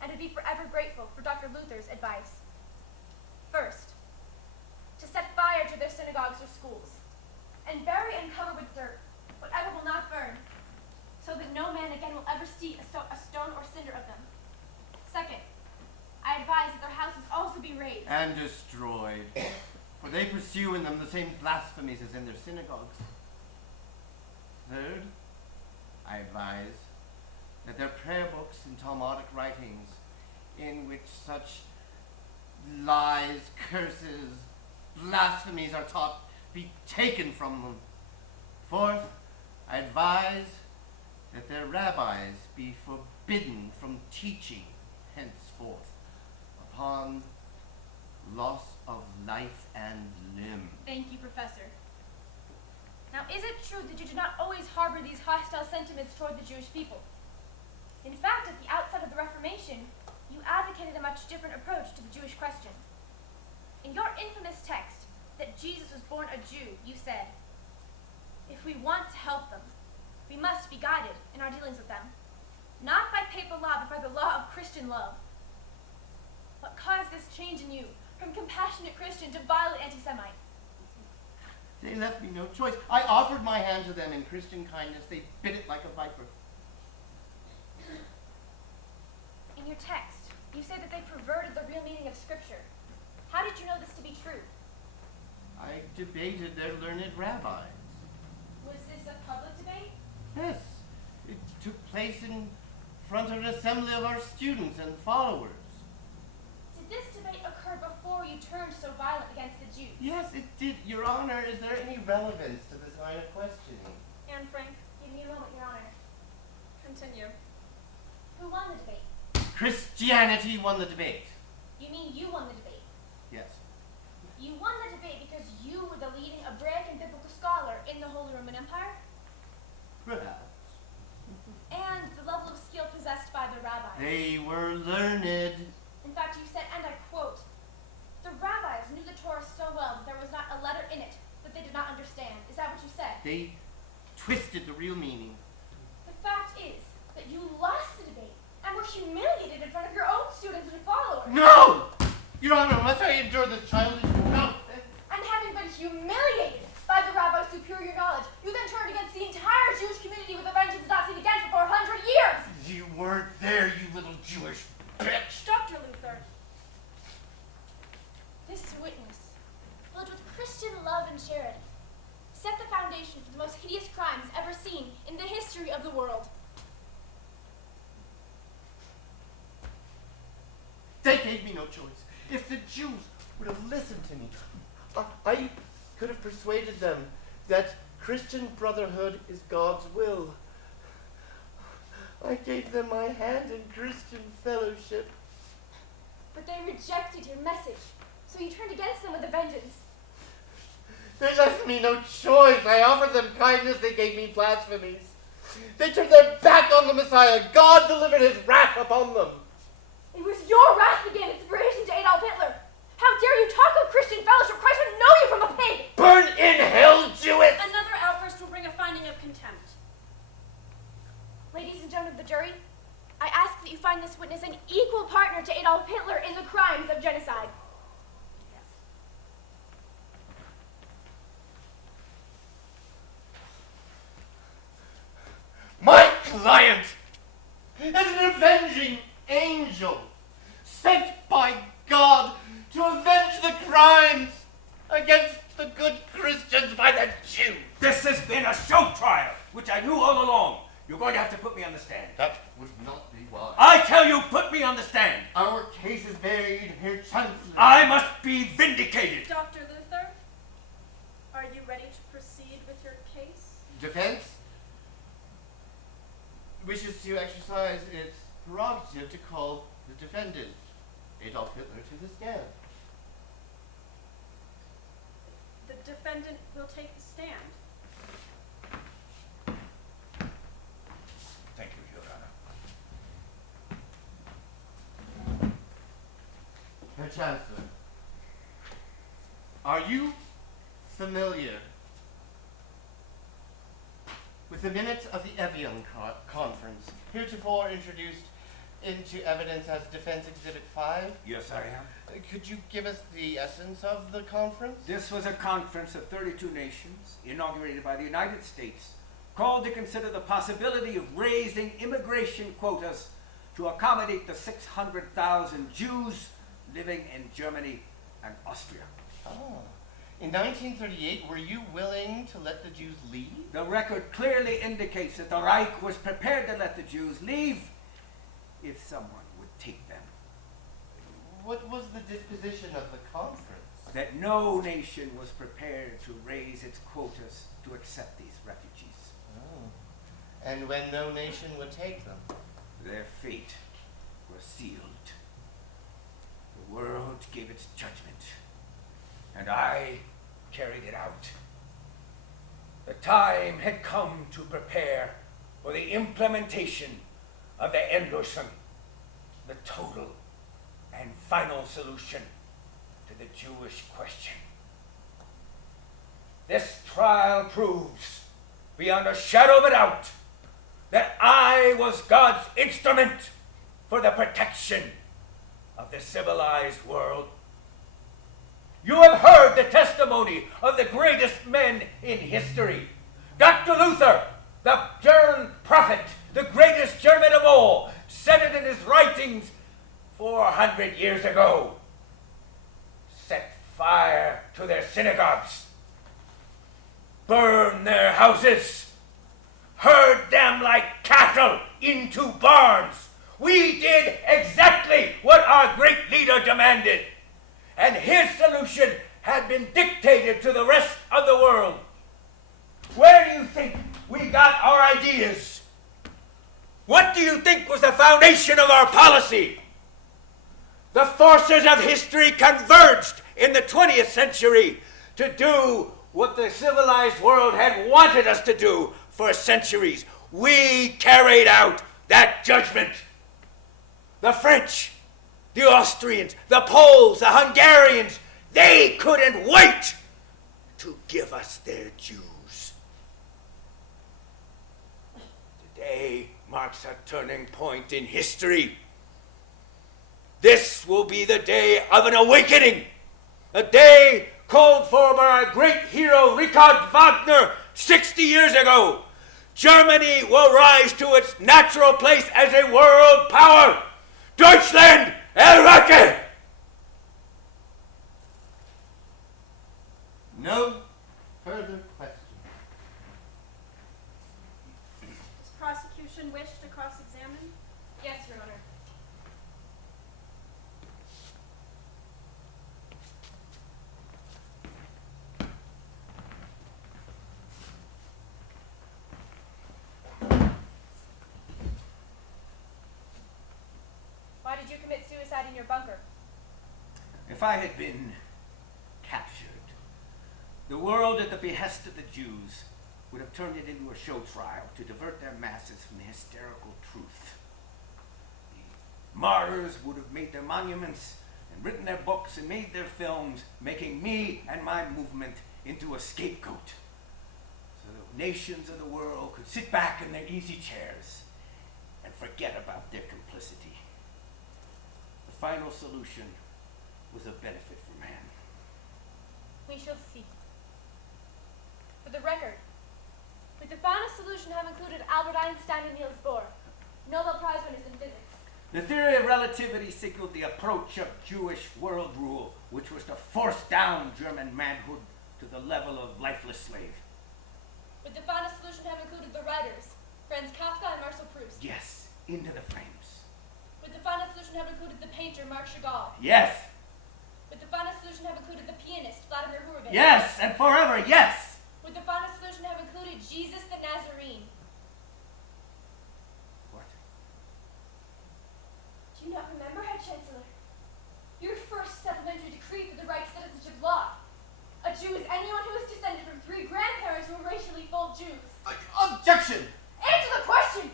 and would be forever grateful for Dr. Luther's advice. First, to set fire to their synagogues or schools, and bury and cover with dirt whatever will not burn, so that no man again will ever see a stone or cinder of them. Second, I advise that their houses also be razed. And destroyed. For they pursue in them the same blasphemies as in their synagogues. Third, I advise that their prayer books and Talmudic writings, in which such lies, curses, blasphemies are taught, be taken from them. Fourth, I advise that their rabbis be forbidden from teaching henceforth upon loss of life and limb. Thank you, Professor. Now, is it true that you did not always harbor these hostile sentiments toward the Jewish people? In fact, at the outset of the Reformation, you advocated a much different approach to the Jewish question. In your infamous text, that Jesus was born a Jew, you said, if we want to help them, we must be guided in our dealings with them, not by papal law, but by the law of Christian love. What caused this change in you, from compassionate Christian to violent anti-Semite? They left me no choice. I offered my hand to them in Christian kindness. They bit it like a viper. In your text, you say that they perverted the real meaning of Scripture. How did you know this to be true? I debated their learned rabbis. Was this a public debate? Yes, it took place in front of an assembly of our students and followers. Did this debate occur before you turned so violent against the Jews? Yes, it did. Your Honor, is there any relevance to this line of questioning? Anne Frank, Give me a moment, Your Honor. continue. Who won the debate? Christianity won the debate. You mean you won the debate? Yes. You won the debate because you were the leading Hebraic and biblical scholar in the Holy Roman Empire? Perhaps. And the level of skill possessed by the rabbis. They were learned. In fact, you said, and I quote, the rabbis knew the Torah so well that there was not a letter in it They twisted the real meaning. The fact is that you lost the debate and were humiliated in front of your own students and followers. No! Your Honor, must I endure this childish nonsense? And having been humiliated by the rabbi's superior knowledge, you then turned against the entire Jewish community with a vengeance not seen again for 400 years! You weren't there, you little Jewish bitch! Dr. Luther, This witness, filled with Christian love and charity, set the foundation for the most hideous crimes ever seen in the history of the world. They gave me no choice. If the Jews would have listened to me, I could have persuaded them that Christian brotherhood is God's will. I gave them my hand in Christian fellowship. But they rejected your message, so you turned against them with a vengeance. They left me no choice. I offered them kindness, they gave me blasphemies. They turned their back on the Messiah. God delivered his wrath upon them. It was your wrath that gave inspiration to Adolf Hitler. How dare you talk of Christian fellowship? Christ would know you from a pig! Burn in hell, Jewess! another outburst will bring a finding of contempt. Ladies and gentlemen of the jury, I ask that you find this witness an equal partner to Adolf Hitler in the crimes of genocide. My client is an avenging angel sent by God to avenge the crimes against the good Christians by the Jews. This has been a show trial, which I knew all along. You're going to have to put me on the stand. That would not be wise. I tell you, put me on the stand. Our case is buried, Herr Chancellor. I must be vindicated. Dr. Luther, are you ready to proceed with your case? Defense wishes to exercise its prerogative to call the defendant, Adolf Hitler, to the stand. The defendant will take the stand. Thank you, Your Honor. Herr Chancellor, are you familiar with the minutes of the Evian Conference, heretofore introduced into evidence as Defense Exhibit 5? Yes, I am. Could you give us the essence of the conference? This was a conference of 32 nations, inaugurated by the United States, called to consider the possibility of raising immigration quotas to accommodate the 600,000 Jews living in Germany and Austria. Oh. In 1938, were you willing to let the Jews leave? The record clearly indicates that the Reich was prepared to let the Jews leave if someone would take them. What was the disposition of the conference? That no nation was prepared to raise its quotas to accept these refugees. Oh. And when no nation would take them? Their fate was sealed. The world gave its judgment, and I carried it out. The time had come to prepare for the implementation of the Endlösung, the total and final solution to the Jewish question. This trial proves, beyond a shadow of a doubt, that I was God's instrument for the protection of the civilized world. You have heard the testimony of the greatest men in history. Dr. Luther, the German prophet, the greatest German of all, said it in his writings 400 years ago. Set fire to their synagogues, burn their houses, herd them like cattle into barns. We did exactly what our great leader demanded, and his solution had been dictated to the rest of the world. Where do you think we got our ideas? What do you think was the foundation of our policy? The forces of history converged in the 20th century to do what the civilized world had wanted us to do for centuries. We carried out that judgment. The French, the Austrians, the Poles, the Hungarians, they couldn't wait to give us their Jews. marks a turning point in history. This will be the day of an awakening, a day called for by our great hero Richard Wagner 60 years ago. Germany will rise to its natural place as a world power. Deutschland erwache! No further questions. Does prosecution wish to cross-examine? Yes, Your Honor. Why did you commit suicide in your bunker? If I had been captured, the world at the behest of the Jews would have turned it into a show trial to divert their masses from the hysterical truth. The martyrs would have made their monuments and written their books and made their films, making me and my movement into a scapegoat, so the nations of the world could sit back in their easy chairs and forget about their complicity. The final solution was a benefit for man. We shall see. For the record, would the final solution have included Albert Einstein and Niels Bohr, Nobel Prize winners in physics? The theory of relativity signaled the approach of Jewish world rule, which was to force down German manhood to the level of lifeless slave. Would the final solution have included the writers, Franz Kafka and Marcel Proust? Yes, into the flames. Would the final solution have included the painter Marc Chagall? Yes, Would the final solution have included the pianist Vladimir Horowitz? yes, and forever, yes! Would the final solution have included Jesus the Nazarene? What? Do you not remember, Herr Chancellor? Your first supplementary decree for the Reich citizenship law. A Jew is anyone who is descended from 3 grandparents who were racially full Jews. Objection! Answer the question!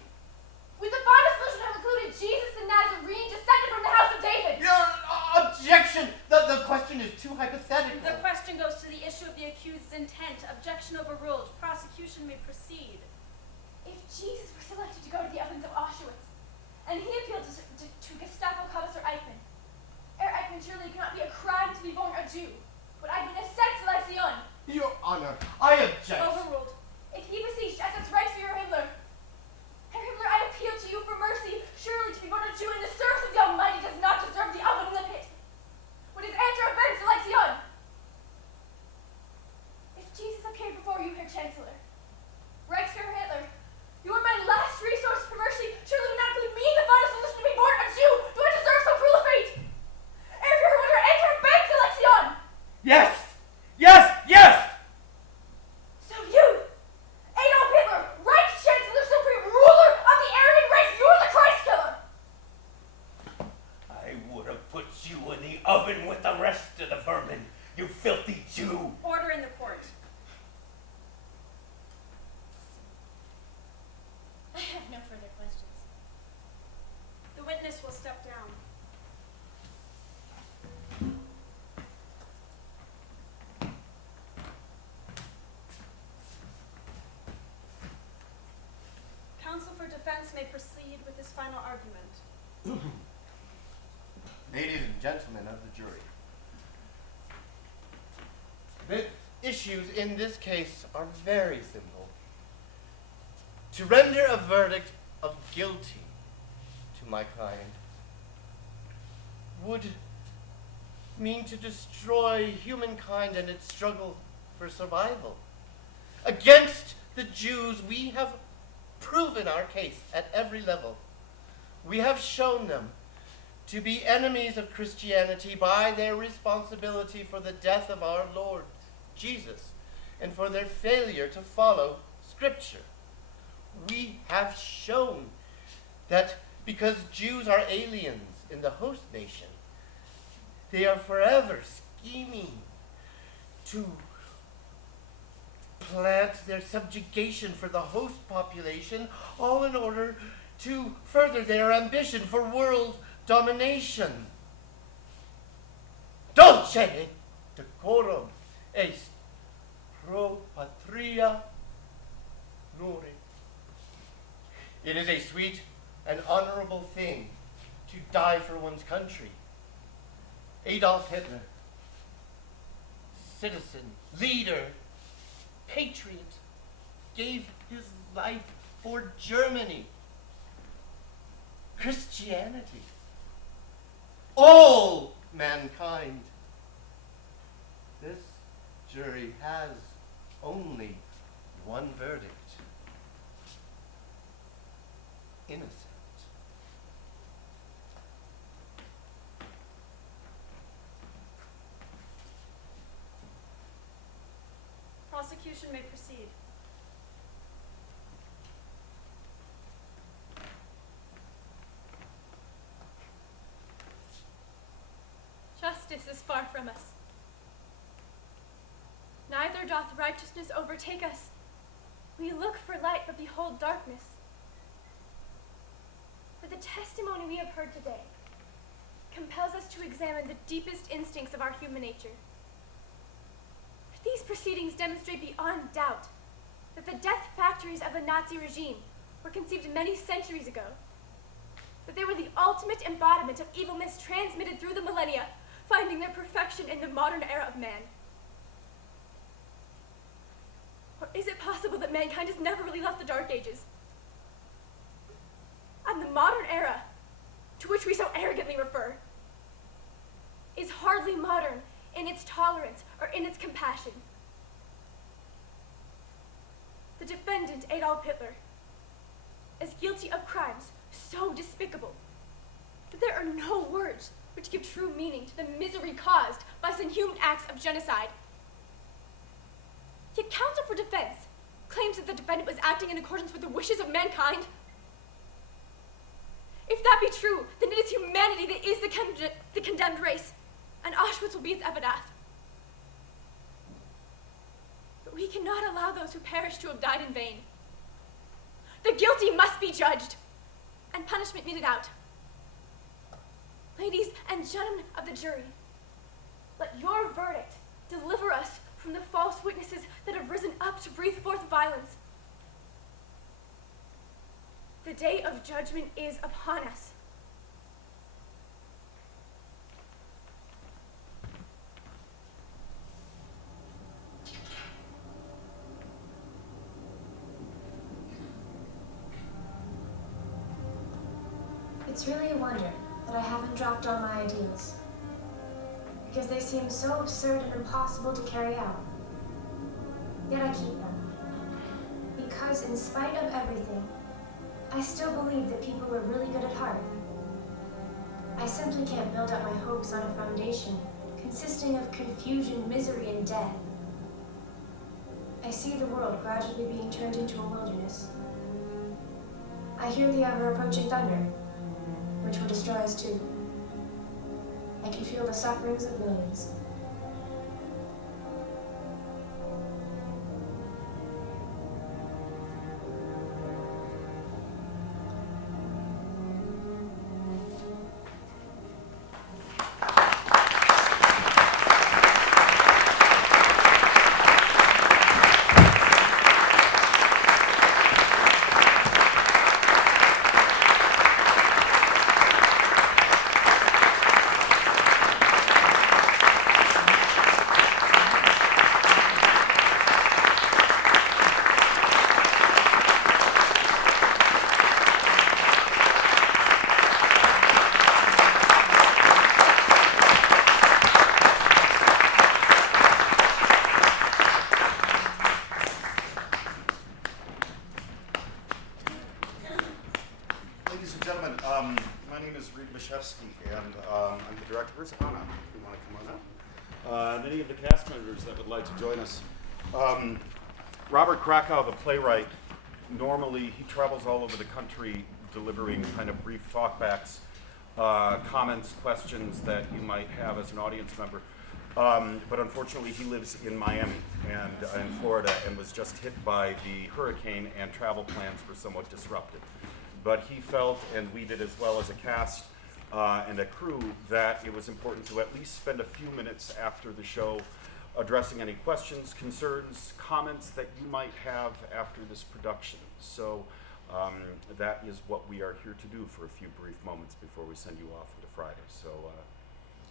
Would the final solution have included Jesus the Nazarene, descended from the house of David? Your objection! The question is too hypothetical. The question goes to the issue of the accused's intent. Objection overruled. Prosecution may proceed. If Jesus were selected to go to the ovens of Auschwitz, and he appealed to Gestapo Kommissar Eichmann, Herr Eichmann, surely it cannot be a crime to be born a Jew. Would Eichmann have said Selection? Your Honor, I object. Overruled. If he besieged SS Reichsführer Himmler, Herr Himmler, I appeal to you for mercy. Surely to be born a Jew in the service of the Almighty does not deserve the oven and the pit. Would his answer have been Selection? If Jesus appeared before you, Herr Chancellor, Reichsführer Hitler, you are my last resource for mercy. Surely would not include me in the final solution to be born a Jew. Do I deserve so cruel a fate? Herr Führer, would your answer have been Selection? Yes! Yes! Yes! So you, Adolf Hitler, Reich Chancellor, Supreme Ruler of the Aryan race, you are the Christ killer! I would have put you in the oven with the rest of the vermin, you filthy Jew! Order in the court. I have no further questions. The witness will step down. Counsel for defense may proceed with his final argument. Ladies and gentlemen of the jury, the issues in this case are very simple. To render a verdict of guilty to my client would mean to destroy humankind and its struggle for survival. Against the Jews, we have proven our case at every level. We have shown them to be enemies of Christianity by their responsibility for the death of our Lord Jesus and for their failure to follow Scripture. We have shown that because Jews are aliens in the host nation, they are forever scheming to plant their subjugation for the host population, all in order to further their ambition for world domination. Dulce decorum est pro patria nore. It is a sweet and honorable thing to die for one's country. Adolf Hitler, citizen, leader, patriot, gave his life for Germany, Christianity, all mankind. This jury has only one verdict: innocent. Prosecution may proceed. Justice is far from us. Neither doth righteousness overtake us. We look for light, but behold darkness. For the testimony we have heard today compels us to examine the deepest instincts of our human nature. These proceedings demonstrate beyond doubt that the death factories of the Nazi regime were conceived many centuries ago, that they were the ultimate embodiment of evilness transmitted through the millennia, finding their perfection in the modern era of man. Or is it possible that mankind has never really left the Dark Ages? And the modern era, to which we so arrogantly refer, is hardly modern in its tolerance or in its compassion. The defendant, Adolf Hitler, is guilty of crimes so despicable that there are no words which give true meaning to the misery caused by his inhuman acts of genocide. Yet counsel for defense claims that the defendant was acting in accordance with the wishes of mankind. If that be true, then it is humanity that is the condemned race, and Auschwitz will be its epitaph. But we cannot allow those who perish to have died in vain. The guilty must be judged, and punishment meted out. Ladies and gentlemen of the jury, let your verdict deliver us from the false witnesses that have risen up to breathe forth violence. The day of judgment is upon us. It's really a wonder that I haven't dropped all my ideals, because they seem so absurd and impossible to carry out. Yet I keep them, because in spite of everything, I still believe that people are really good at heart. I simply can't build up my hopes on a foundation consisting of confusion, misery, and death. I see the world gradually being turned into a wilderness. I hear the ever-approaching thunder, which will destroy us too. I can feel the sufferings of millions. My name is Meschefske, and I'm the director. Where's Anna? You want to come on up? And any of the cast members that would like to join us. Robert Krakow, the playwright, normally he travels all over the country delivering kind of brief talkbacks, comments, questions that you might have as an audience member. But unfortunately, he lives in Miami and in Florida and was just hit by the hurricane, and travel plans were somewhat disrupted. But he felt, and we did as well as a cast and a crew, that it was important to at least spend a few minutes after the show addressing any questions, concerns, comments that you might have after this production. So That is what we are here to do for a few brief moments before we send you off into Friday. So, do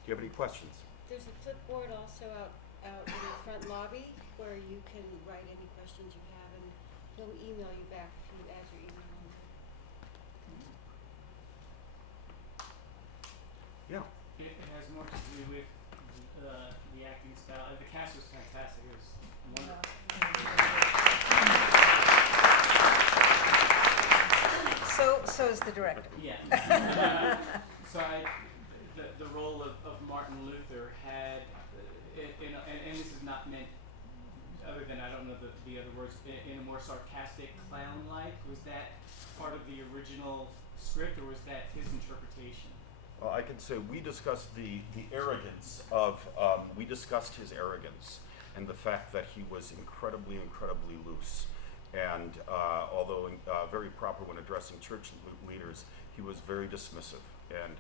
you have any questions? There's a clipboard also out in the front lobby where you can write any questions you have, and he'll email you back if you add your email in. Yeah. It has more to do with the acting style. The cast was fantastic. It was wonderful. So is the director. Yeah. So the role of Martin Luther had, and this is not meant, other than I don't know the other words, in a more sarcastic, clown-like. Was that part of the original script, or was that his interpretation? Well, I can say we discussed the arrogance of, we discussed his arrogance and the fact that he was incredibly loose. And although very proper when addressing church leaders, he was very dismissive and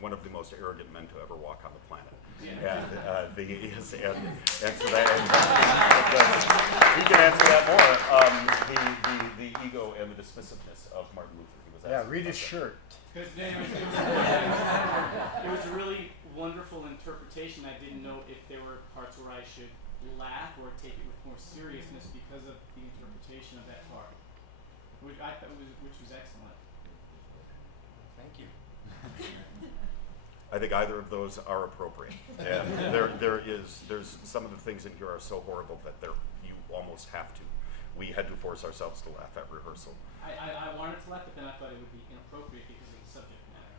one of the most arrogant men to ever walk on the planet. Yeah. And so that, he can answer that more. The ego and the dismissiveness of Martin Luther. He was read his shirt. It was a really wonderful interpretation. I didn't know if there were parts where I should laugh or take it with more seriousness because of the interpretation of that part, which I thought which was excellent. Thank you. I think either of those are appropriate. And there's some of the things in here are so horrible that you almost have to. We had to force ourselves to laugh at rehearsal. I wanted to laugh, but then I thought it would be inappropriate because of the subject matter.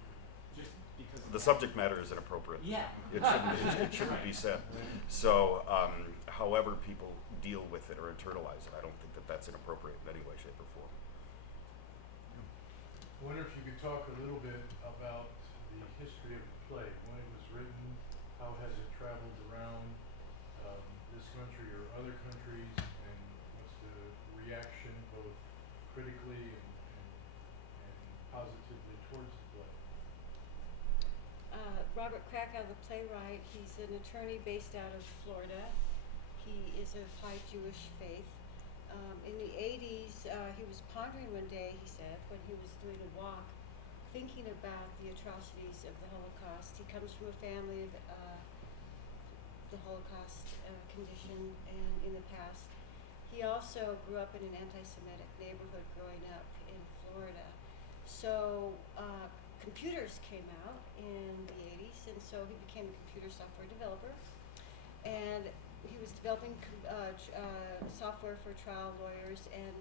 Just because of The subject matter is inappropriate. Yeah. It shouldn't be said. So, however people deal with it or internalize it, I don't think that that's inappropriate in any way, shape, or form. I wonder if you could talk a little bit about the history of the play, when it was written, how has it traveled around this country or other countries, and what's the reaction both critically and positively towards the play? Robert Krakow, the playwright, he's an attorney based out of Florida. He is of high Jewish faith. In the 80s, he was pondering one day, he said, when he was doing a walk, thinking about the atrocities of the Holocaust. He comes from a family of the Holocaust condition and in the past. He also grew up in an anti-Semitic neighborhood growing up in Florida. So computers came out in the 80s, and so he became a computer software developer. And he was developing software for trial lawyers, and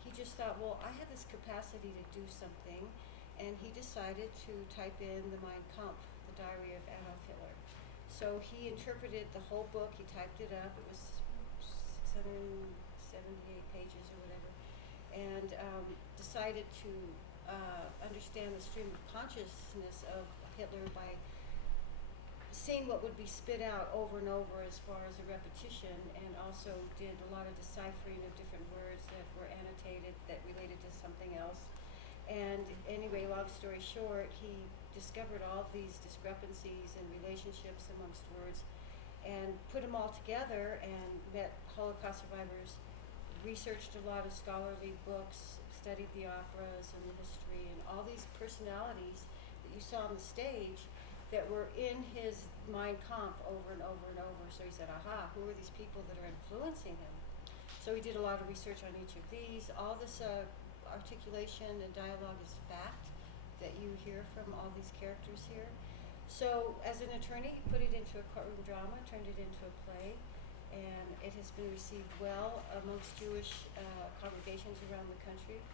he just thought, well, I have this capacity to do something, and he decided to type in the Mein Kampf, the diary of Adolf Hitler. So he interpreted the whole book, he typed it up, it was 678 pages or whatever, and decided to understand the stream of consciousness of Hitler by seeing what would be spit out over and over as far as a repetition, and also did a lot of deciphering of different words that were annotated that related to something else. And anyway, long story short, he discovered all these discrepancies and relationships amongst words and put them all together and met Holocaust survivors, researched a lot of scholarly books, studied the operas and the history and all these personalities that you saw on the stage that were in his Mein Kampf over and over and over. So he said, aha, who are these people that are influencing him? So he did a lot of research on each of these. All this articulation and dialogue is fact that you hear from all these characters here. So as an attorney, he put it into a courtroom drama, turned it into a play, and it has been received well amongst Jewish congregations around the country.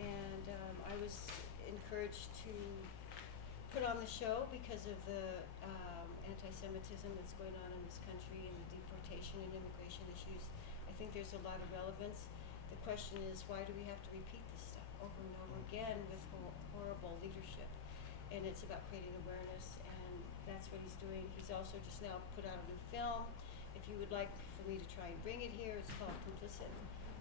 And I was encouraged to put on the show because of the anti-Semitism that's going on in this country and the deportation and immigration issues. I think there's a lot of relevance. The question is, why do we have to repeat this stuff over and over again with horrible leadership? And it's about creating awareness, and that's what he's doing. He's also just now put out a new film. If you would like for me to try and bring it here, it's called Complicit.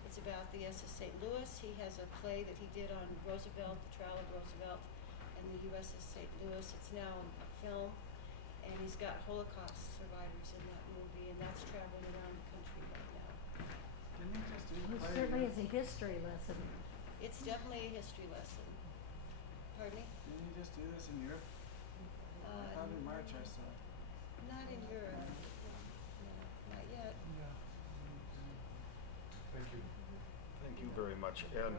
It's about the SS St. Louis. He has a play that he did on Roosevelt, the trial of Roosevelt, and the USS St. Louis. It's now a film, and he's got Holocaust survivors in that movie, and that's traveling around the country right now. It certainly is a history lesson. It's definitely a history lesson. Pardon me? Didn't you just do this in Europe? I thought in March I saw. Not in Europe. No, not yet. Thank you. Thank you very much. And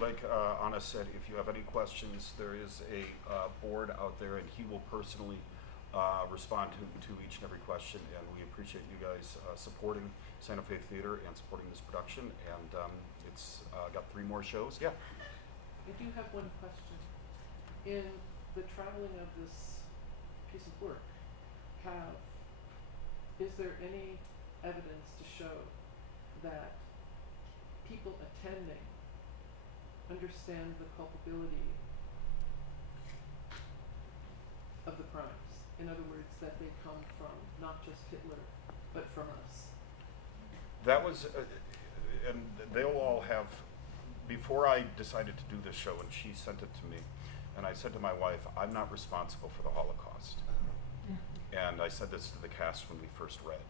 like Anna said, if you have any questions, there is a board out there, and he will personally respond to each and every question. And we appreciate you guys supporting Santa Fe Theater and supporting this production. And it's got 3 more shows. Yeah. I do have one question. In the traveling of this piece of work, is there any evidence to show that people attending understand the culpability of the crimes? In other words, that they come from not just Hitler, but from us? That was, and they'll all have, before I decided to do this show, and she sent it to me, and I said to my wife, I'm not responsible for the Holocaust. And I said this to the cast when we first read.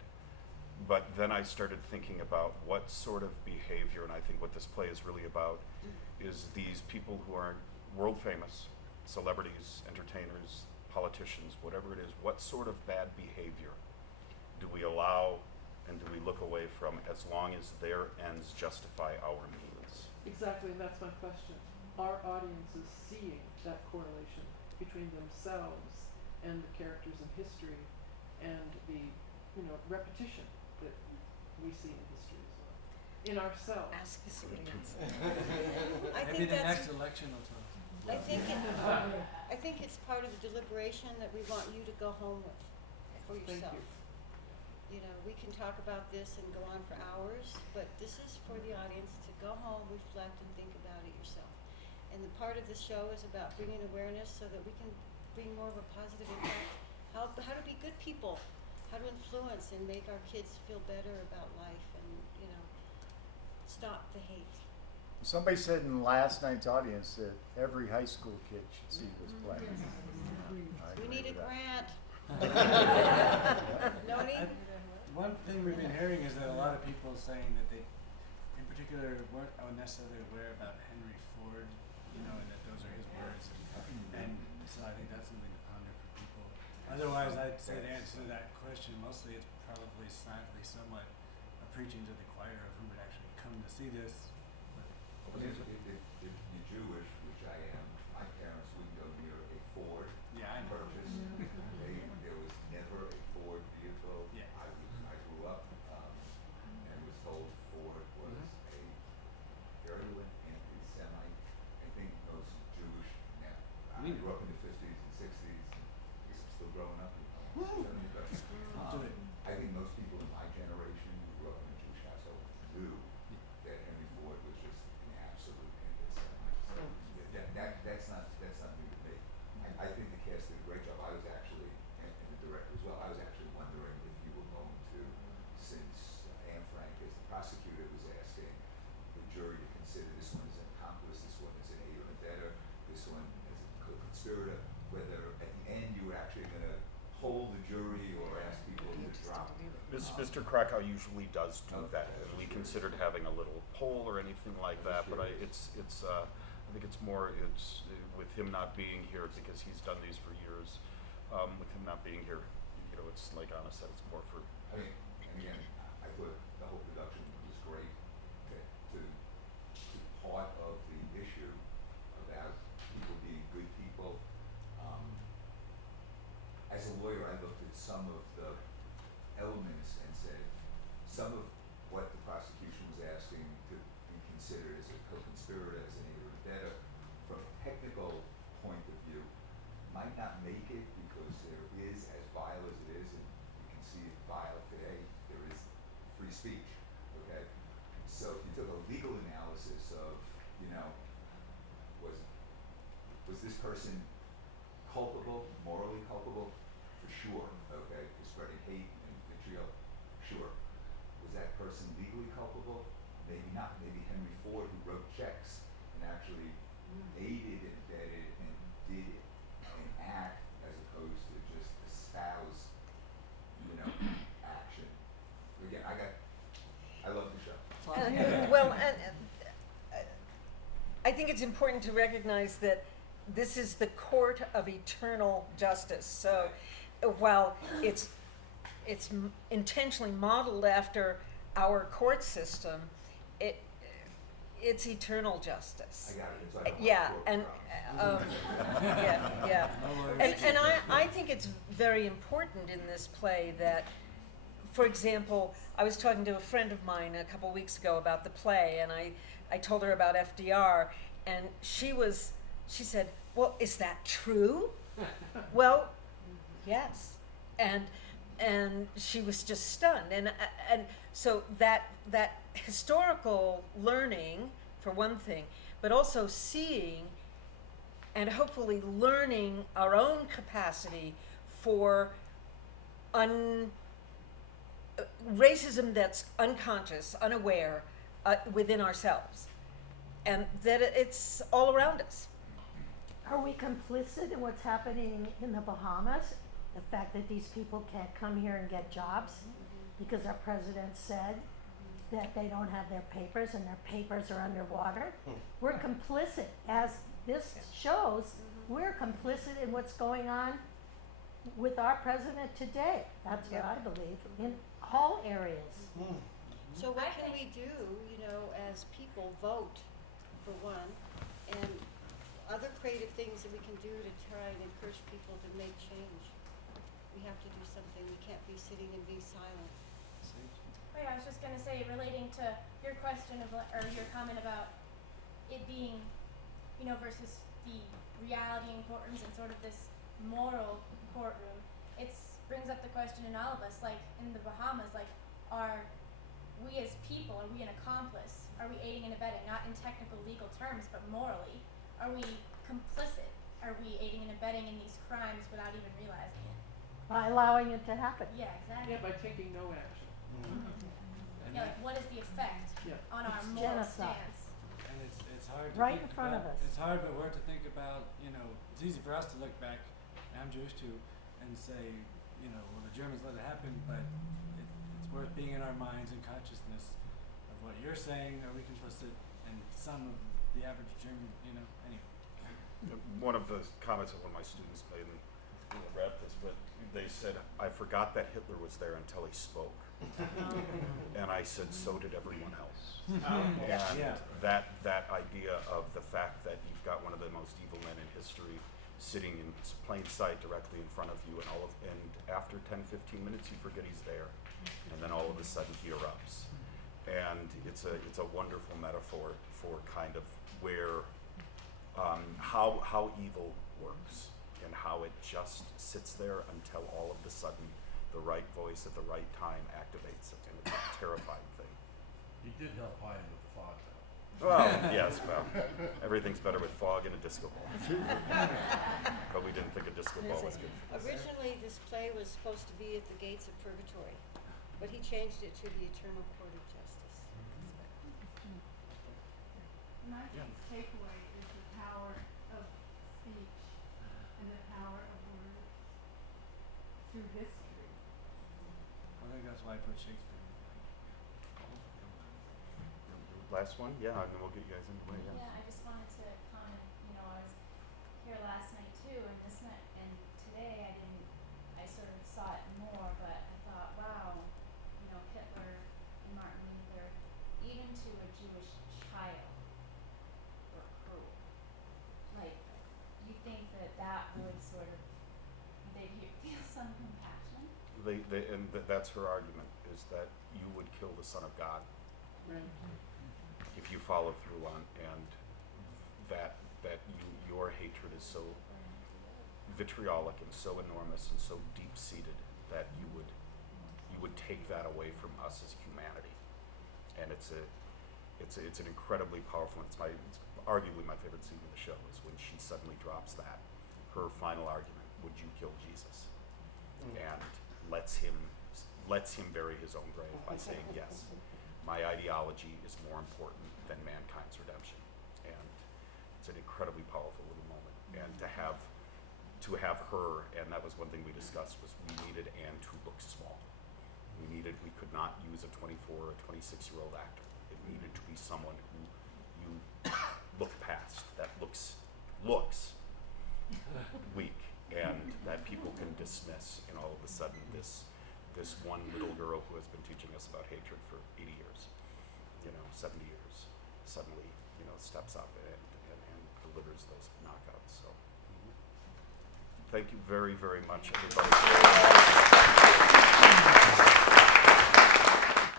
But then I started thinking about what sort of behavior, and I think what this play is really about, is these people who are world famous, celebrities, entertainers, politicians, whatever it is, what sort of bad behavior do we allow and do we look away from as long as their ends justify our means? Exactly, and that's my question. Are audiences seeing that correlation between themselves and the characters in history and the, repetition that we see in history as well? In ourselves. Ask this audience. Maybe the next election will tell us. I think it's part of the deliberation that we want you to go home with for yourself. Thank you. We can talk about this and go on for hours, but this is for the audience to go home, reflect, and think about it yourself. And the part of the show is about bringing awareness so that we can bring more of a positive impact. How to be good people, how to influence and make our kids feel better about life, and stop the hate. Somebody said in last night's audience that every high school kid should see this play. We need a grant. Noni? One thing we've been hearing is that a lot of people saying that they, in particular, weren't necessarily aware about Henry Ford, and that those are his words. And so I think that's something to ponder for people. Otherwise, I'd say the answer to that question, mostly it's probably slightly somewhat a preaching to the choir of who would actually come to see this. If you're Jewish, which I am, my parents wouldn't go near a Ford purchase. There was never a Ford vehicle. Yeah. I grew up and was told Ford was a virulent anti-Semite. I think most Jewish, I grew up in the 50s and 60s. I guess I'm still growing up. I think most people in my generation who grew up in a Jewish household knew that Henry Ford was just an absolute anti-Semite. That's not new to me. I think the cast did a great job. I was actually, and the director as well, I was actually wondering if you were going to, since Anne Frank, as the prosecutor, was asking the jury to consider this one as an accomplice, this one as an aider and abettor, this one as a co-conspirator, whether at the end you were actually going to hold the jury or ask people to drop. Mr. Krakow usually does do that, and we considered having a little poll or anything like that, but I think it's more, with him not being here, because he's done these for years, with him not being here, it's like Anna said, it's more for. I mean, and again, I thought the whole production was great. To part of the issue about people being good people. As a lawyer, I looked at some of the elements and said, some of what the prosecution was asking to be considered as a co-conspirator, as an aider and abettor, from a technical point of view, might not make it because there is, as vile as it is, and you can see it vile today, there is free speech, okay? So if you took a legal analysis of, was this person culpable, morally culpable? For sure, okay, for spreading hate and vitriol, sure. Was that person legally culpable? Maybe not. Maybe Henry Ford, who wrote checks and actually aided and abetted and did an act as opposed to just espouse, action. Again, I love the show. think it's important to recognize that this is the court of eternal justice. So while it's intentionally modeled after our court system, it's eternal justice. I got it. It's like a Yeah, court and trial. and I think it's very important in this play that, for example, I was talking to a friend of mine a couple weeks ago about the play, and I told her about FDR, and she said, "Well, is that true?" Well, yes, and she was just stunned, and so that historical learning, for one thing, but also seeing and hopefully learning our own capacity for racism that's unconscious, unaware, within ourselves, and that it's all around us. Are we complicit in what's happening in the Bahamas? The fact that these people can't come here and get jobs because our president said that they don't have their papers and their papers are underwater? We're complicit. As this shows, we're complicit in what's going on with our president today. That's what I believe, in all areas. So what can we do, as people? Vote, for one, and other creative things that we can do to try and encourage people to make change. We have to do something. We can't be sitting and be silent. Oh yeah, I was just gonna say, relating to your question or your comment about it being, versus the reality in courtrooms and sort of this moral courtroom, it brings up the question in all of us, like in the Bahamas, like, are we as people, are we an accomplice? Are we aiding and abetting, not in technical legal terms, but morally? Are we complicit? Are we aiding and abetting in these crimes without even realizing it? By allowing it to happen. Yeah, exactly. Yeah, by taking no action. Yeah, like what is the effect on our It's moral genocide. stance? And it's hard to Right think in front about, of us. It's hard, but we're to think about, it's easy for us to look back, and I'm Jewish too, and say, well, the Germans let it happen, but it's worth being in our minds and consciousness of what you're saying. Are we complicit? And some of the average German, anyway. One of the comments that one of my students made, and we'll wrap this, but they said, "I forgot that Hitler was there until he spoke." And I said, so did everyone else. And that idea of the fact that you've got one of the most evil men in history sitting in plain sight directly in front of you, and after 10-15 minutes you forget he's there, and then all of a sudden he erupts. And it's a wonderful metaphor for kind of where how evil works, and how it just sits there until all of a sudden the right voice at the right time activates it, and it's a terrifying thing. You did help hide with the fog, though. Well, yes, everything's better with fog and a disco ball. But we didn't think a disco ball was good. Originally, this play was supposed to be at the gates of purgatory, but he changed it to the eternal court of justice. My takeaway is the power of speech and the power of words through history. I think that's why I put Shakespeare. Last one? Yeah, and then we'll get you guys in the way. Yeah, I just wanted to comment, I was here last night too, and and today I sort of saw it more, but I thought, wow, Hitler and Martin Luther, even to a Jewish child, were cruel. Like, you think that would sort of, they'd feel some compassion? That's her argument, is that you would kill the Son of God. Right. If you follow through on, and that your hatred is so vitriolic and so enormous and so deep-seated that you would take that away from us as humanity. And it's an incredibly powerful, it's arguably my favorite scene of the show, is when she suddenly drops that, her final argument, would you kill Jesus? And lets him bury his own grave by saying, yes, my ideology is more important than mankind's redemption. And it's an incredibly powerful little moment. And to have her, and that was one thing we discussed, was we needed Anne to look small. We could not use a 24 or 26-year-old actor. It needed to be someone who you look past. that looks weak, and that people can dismiss, and all of a sudden this one little girl who has been teaching us about hatred for 80 years, 70 years, suddenly, steps up and delivers those knockouts. So, thank you very, very much, everybody.